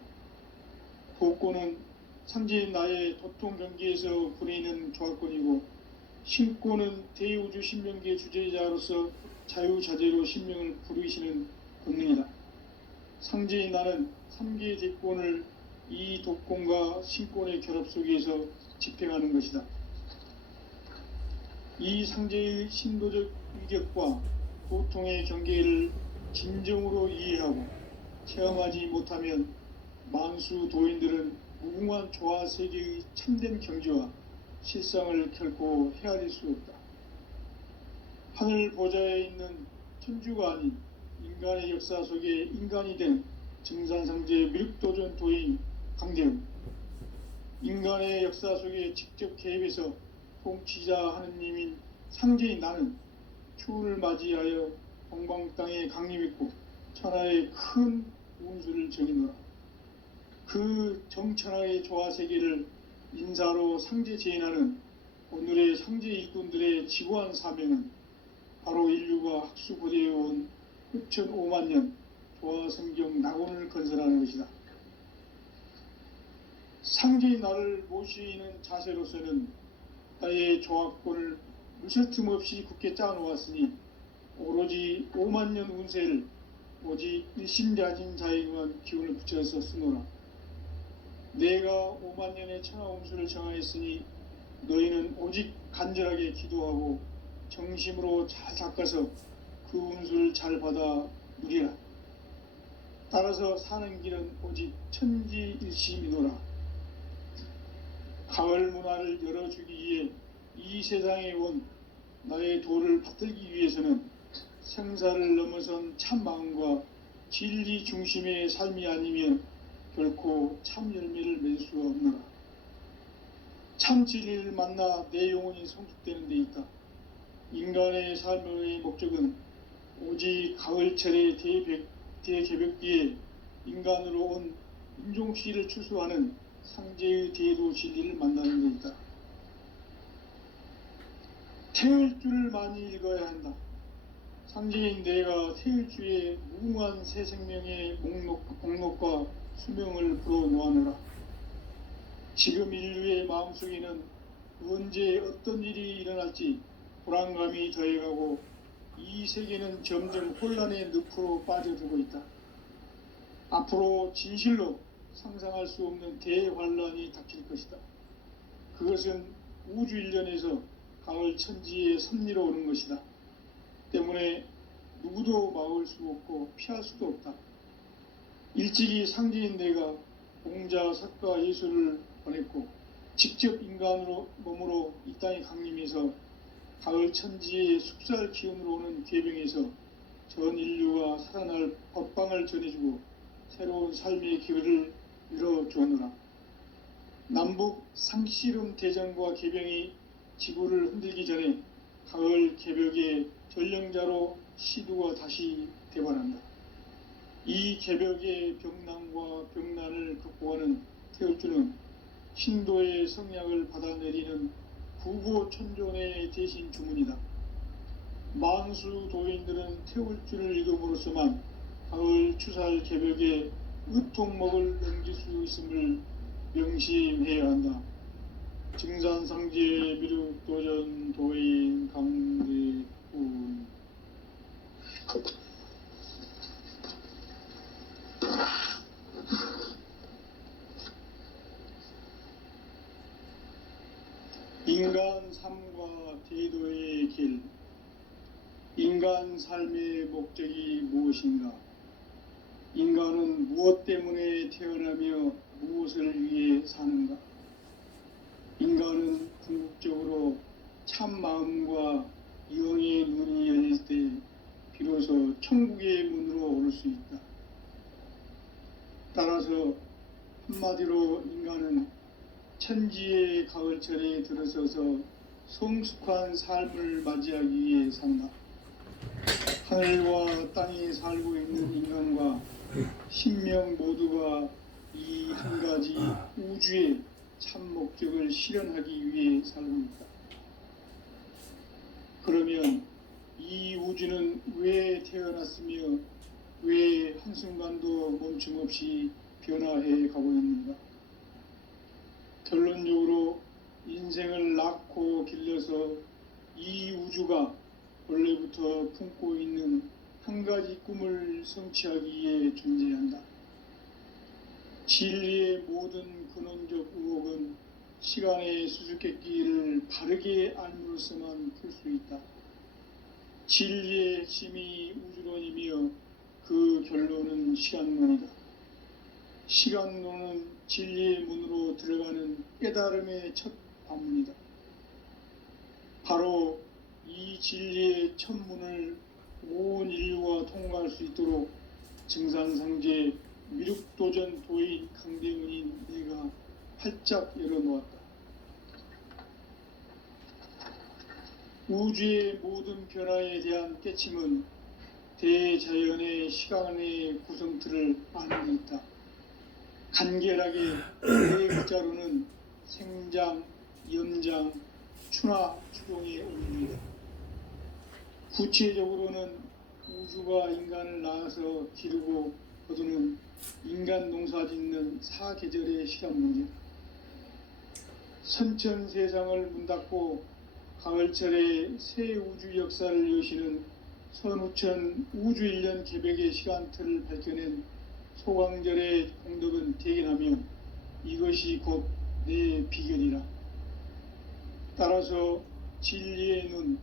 복권은 상제인 나의 도통 경계에서 보내는 조화권이고, 신권은 대우주 신명기의 주제자로서 자유자재로 신명을 부르시는 권능이다. 상제인 나는 3개의 대권을 이 독권과 신권의 결합 속에서 집행하는 것이다. 이 상제의 신도적 위격과 도통의 경계를 진정으로 이해하고 체험하지 못하면 만수 도인들은 무궁한 조화 세계의 참된 경지와 실상을 결코 헤아릴 수 없다. 하늘 보좌에 있는 천주가 아닌 인간의 역사 속에 인간이 된 증산상제 미륵도전 도인 강대훈, 인간의 역사 속에 직접 개입해서 통치자 하느님인 상제인 나는 추운을 맞이하여 동방 땅에 강림했고 천하의 큰 운수를 정의노라. 그 정천하의 조화세계를 인사로 상제 제인하는 오늘의 상제 일꾼들의 지고한 사명은 바로 인류가 학수고대해온 후천 5만년 조화성경 낙원을 건설하는 것이다. 상제인 나를 모시는 자세로서는 나의 조화권을 무쇠 틈 없이 굳게 짜놓았으니 오로지 5만년 운세를 오직 일심자진 자에게만 기운을 붙여서 쓰노라. 내가 5만년의 천하운수를 정하였으니 너희는 오직 간절하게 기도하고 정심으로 잘 닦아서 그 운수를 잘 받아 누리라. 따라서 사는 길은 오직 천지일심이노라. 가을 문화를 열어주기 위해 이 세상에 온 나의 도를 받들기 위해서는 생사를 넘어선 참 마음과 진리 중심의 삶이 아니면 결코 참 열매를 맺을 수가 없노라. 참 진리를 만나 내 영혼이 성숙되는 데 있다. 인간의 삶의 목적은 오직 가을철의 대개벽기에 인간으로 온 인종씨를 추수하는 상제의 대도 진리를 만나는 것이다. 태을주를 많이 읽어야 한다. 상제인 내가 태을주의 무궁한 새 생명의 목록과 수명을 불어놓아노라. 지금 인류의 마음속에는 언제 어떤 일이 일어날지 불안감이 더해가고 이 세계는 점점 혼란의 늪으로 빠져들고 있다. 앞으로 진실로 상상할 수 없는 대환란이 닥칠 것이다. 그것은 우주 일련에서 가을 천지의 섭리로 오는 것이다. 때문에 누구도 막을 수 없고 피할 수도 없다. 일찍이 상제인 내가 공자, 석가, 예수를 보냈고 직접 인간으로 몸으로 이 땅에 강림해서 가을 천지의 숲살 기운으로 오는 괴병에서 전 인류가 살아날 법방을 전해주고 새로운 삶의 기회를 열어주었노라. 남북 상씨름 대전과 개병이 지구를 흔들기 전에 가을 개벽의 전령자로 시두가 다시 대발한다. 이 개벽의 병난과 병난을 극복하는 태을주는 신도의 성약을 받아내리는 구고천존의 대신 주문이다. 만수 도인들은 태울주를 읽음으로써만 가을 추살 개벽의 으통목을 넘길 수 있음을 명심해야 한다. 증산상제 미륵도전 도인 강대훈. 인간 삶과 대도의 길. 인간 삶의 목적이 무엇인가? 인간은 무엇 때문에 태어나며 무엇을 위해 사는가? 인간은 궁극적으로 참 마음과 영의 눈이 열릴 때 비로소 천국의 문으로 오를 수 있다. 따라서 한마디로 인간은 천지의 가을철에 들어서서 성숙한 삶을 맞이하기 위해 산다. 하늘과 땅에 살고 있는 인간과 신명 모두가 이 한 가지 우주의 참 목적을 실현하기 위해 살고 있다. 그러면 이 우주는 왜 태어났으며 왜 한순간도 멈춤없이 변화해 가고 있는가? 결론적으로 인생을 낳고 길러서 이 우주가 원래부터 품고 있는 한 가지 꿈을 성취하기 위해 존재한다. 진리의 모든 근원적 의혹은 시간의 수수께끼를 바르게 알므로써만 풀 수 있다. 진리의 핵심이 우주론이며 그 결론은 시간론이다. 시간론은 진리의 문으로 들어가는 깨달음의 첫 관문이다. 바로 이 진리의 첫 문을 온 인류가 통과할 수 있도록 증산상제 미륵도전 도인 강대훈인 내가 활짝 열어놓았다. 우주의 모든 변화에 대한 깨침은 대자연의 시간의 구성틀을 아는 데 있다. 간결하게 네 글자로는 생장, 염장, 추나 추동의 원리다. 구체적으로는 우주가 인간을 낳아서 기르고 거두는 인간 농사 짓는 사계절의 시간 문제다. 선천 세상을 문 닫고 가을철에 새 우주 역사를 여시는 선우천 우주 1년 개벽의 시간틀을 밝혀낸 소광절의 공덕은 대견하며 이것이 곧 내 비결이라. 따라서 진리의 눈,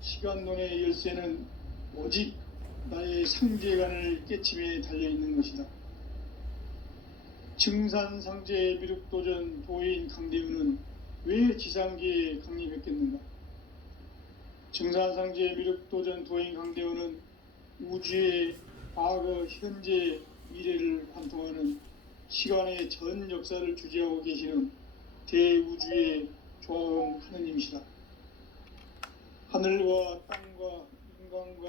시간론의 열쇠는 오직 나의 상제관을 깨침에 달려있는 것이다. 증산상제 미륵도전 도인 강대훈은 왜 지상계에 강림했겠는가? 증산상제 미륵도전 도인 강대훈은 우주의 과거, 현재, 미래를 관통하는 시간의 전 역사를 주재하고 계시는 대우주의 조화음 하느님이시다. 하늘과 땅과 인간과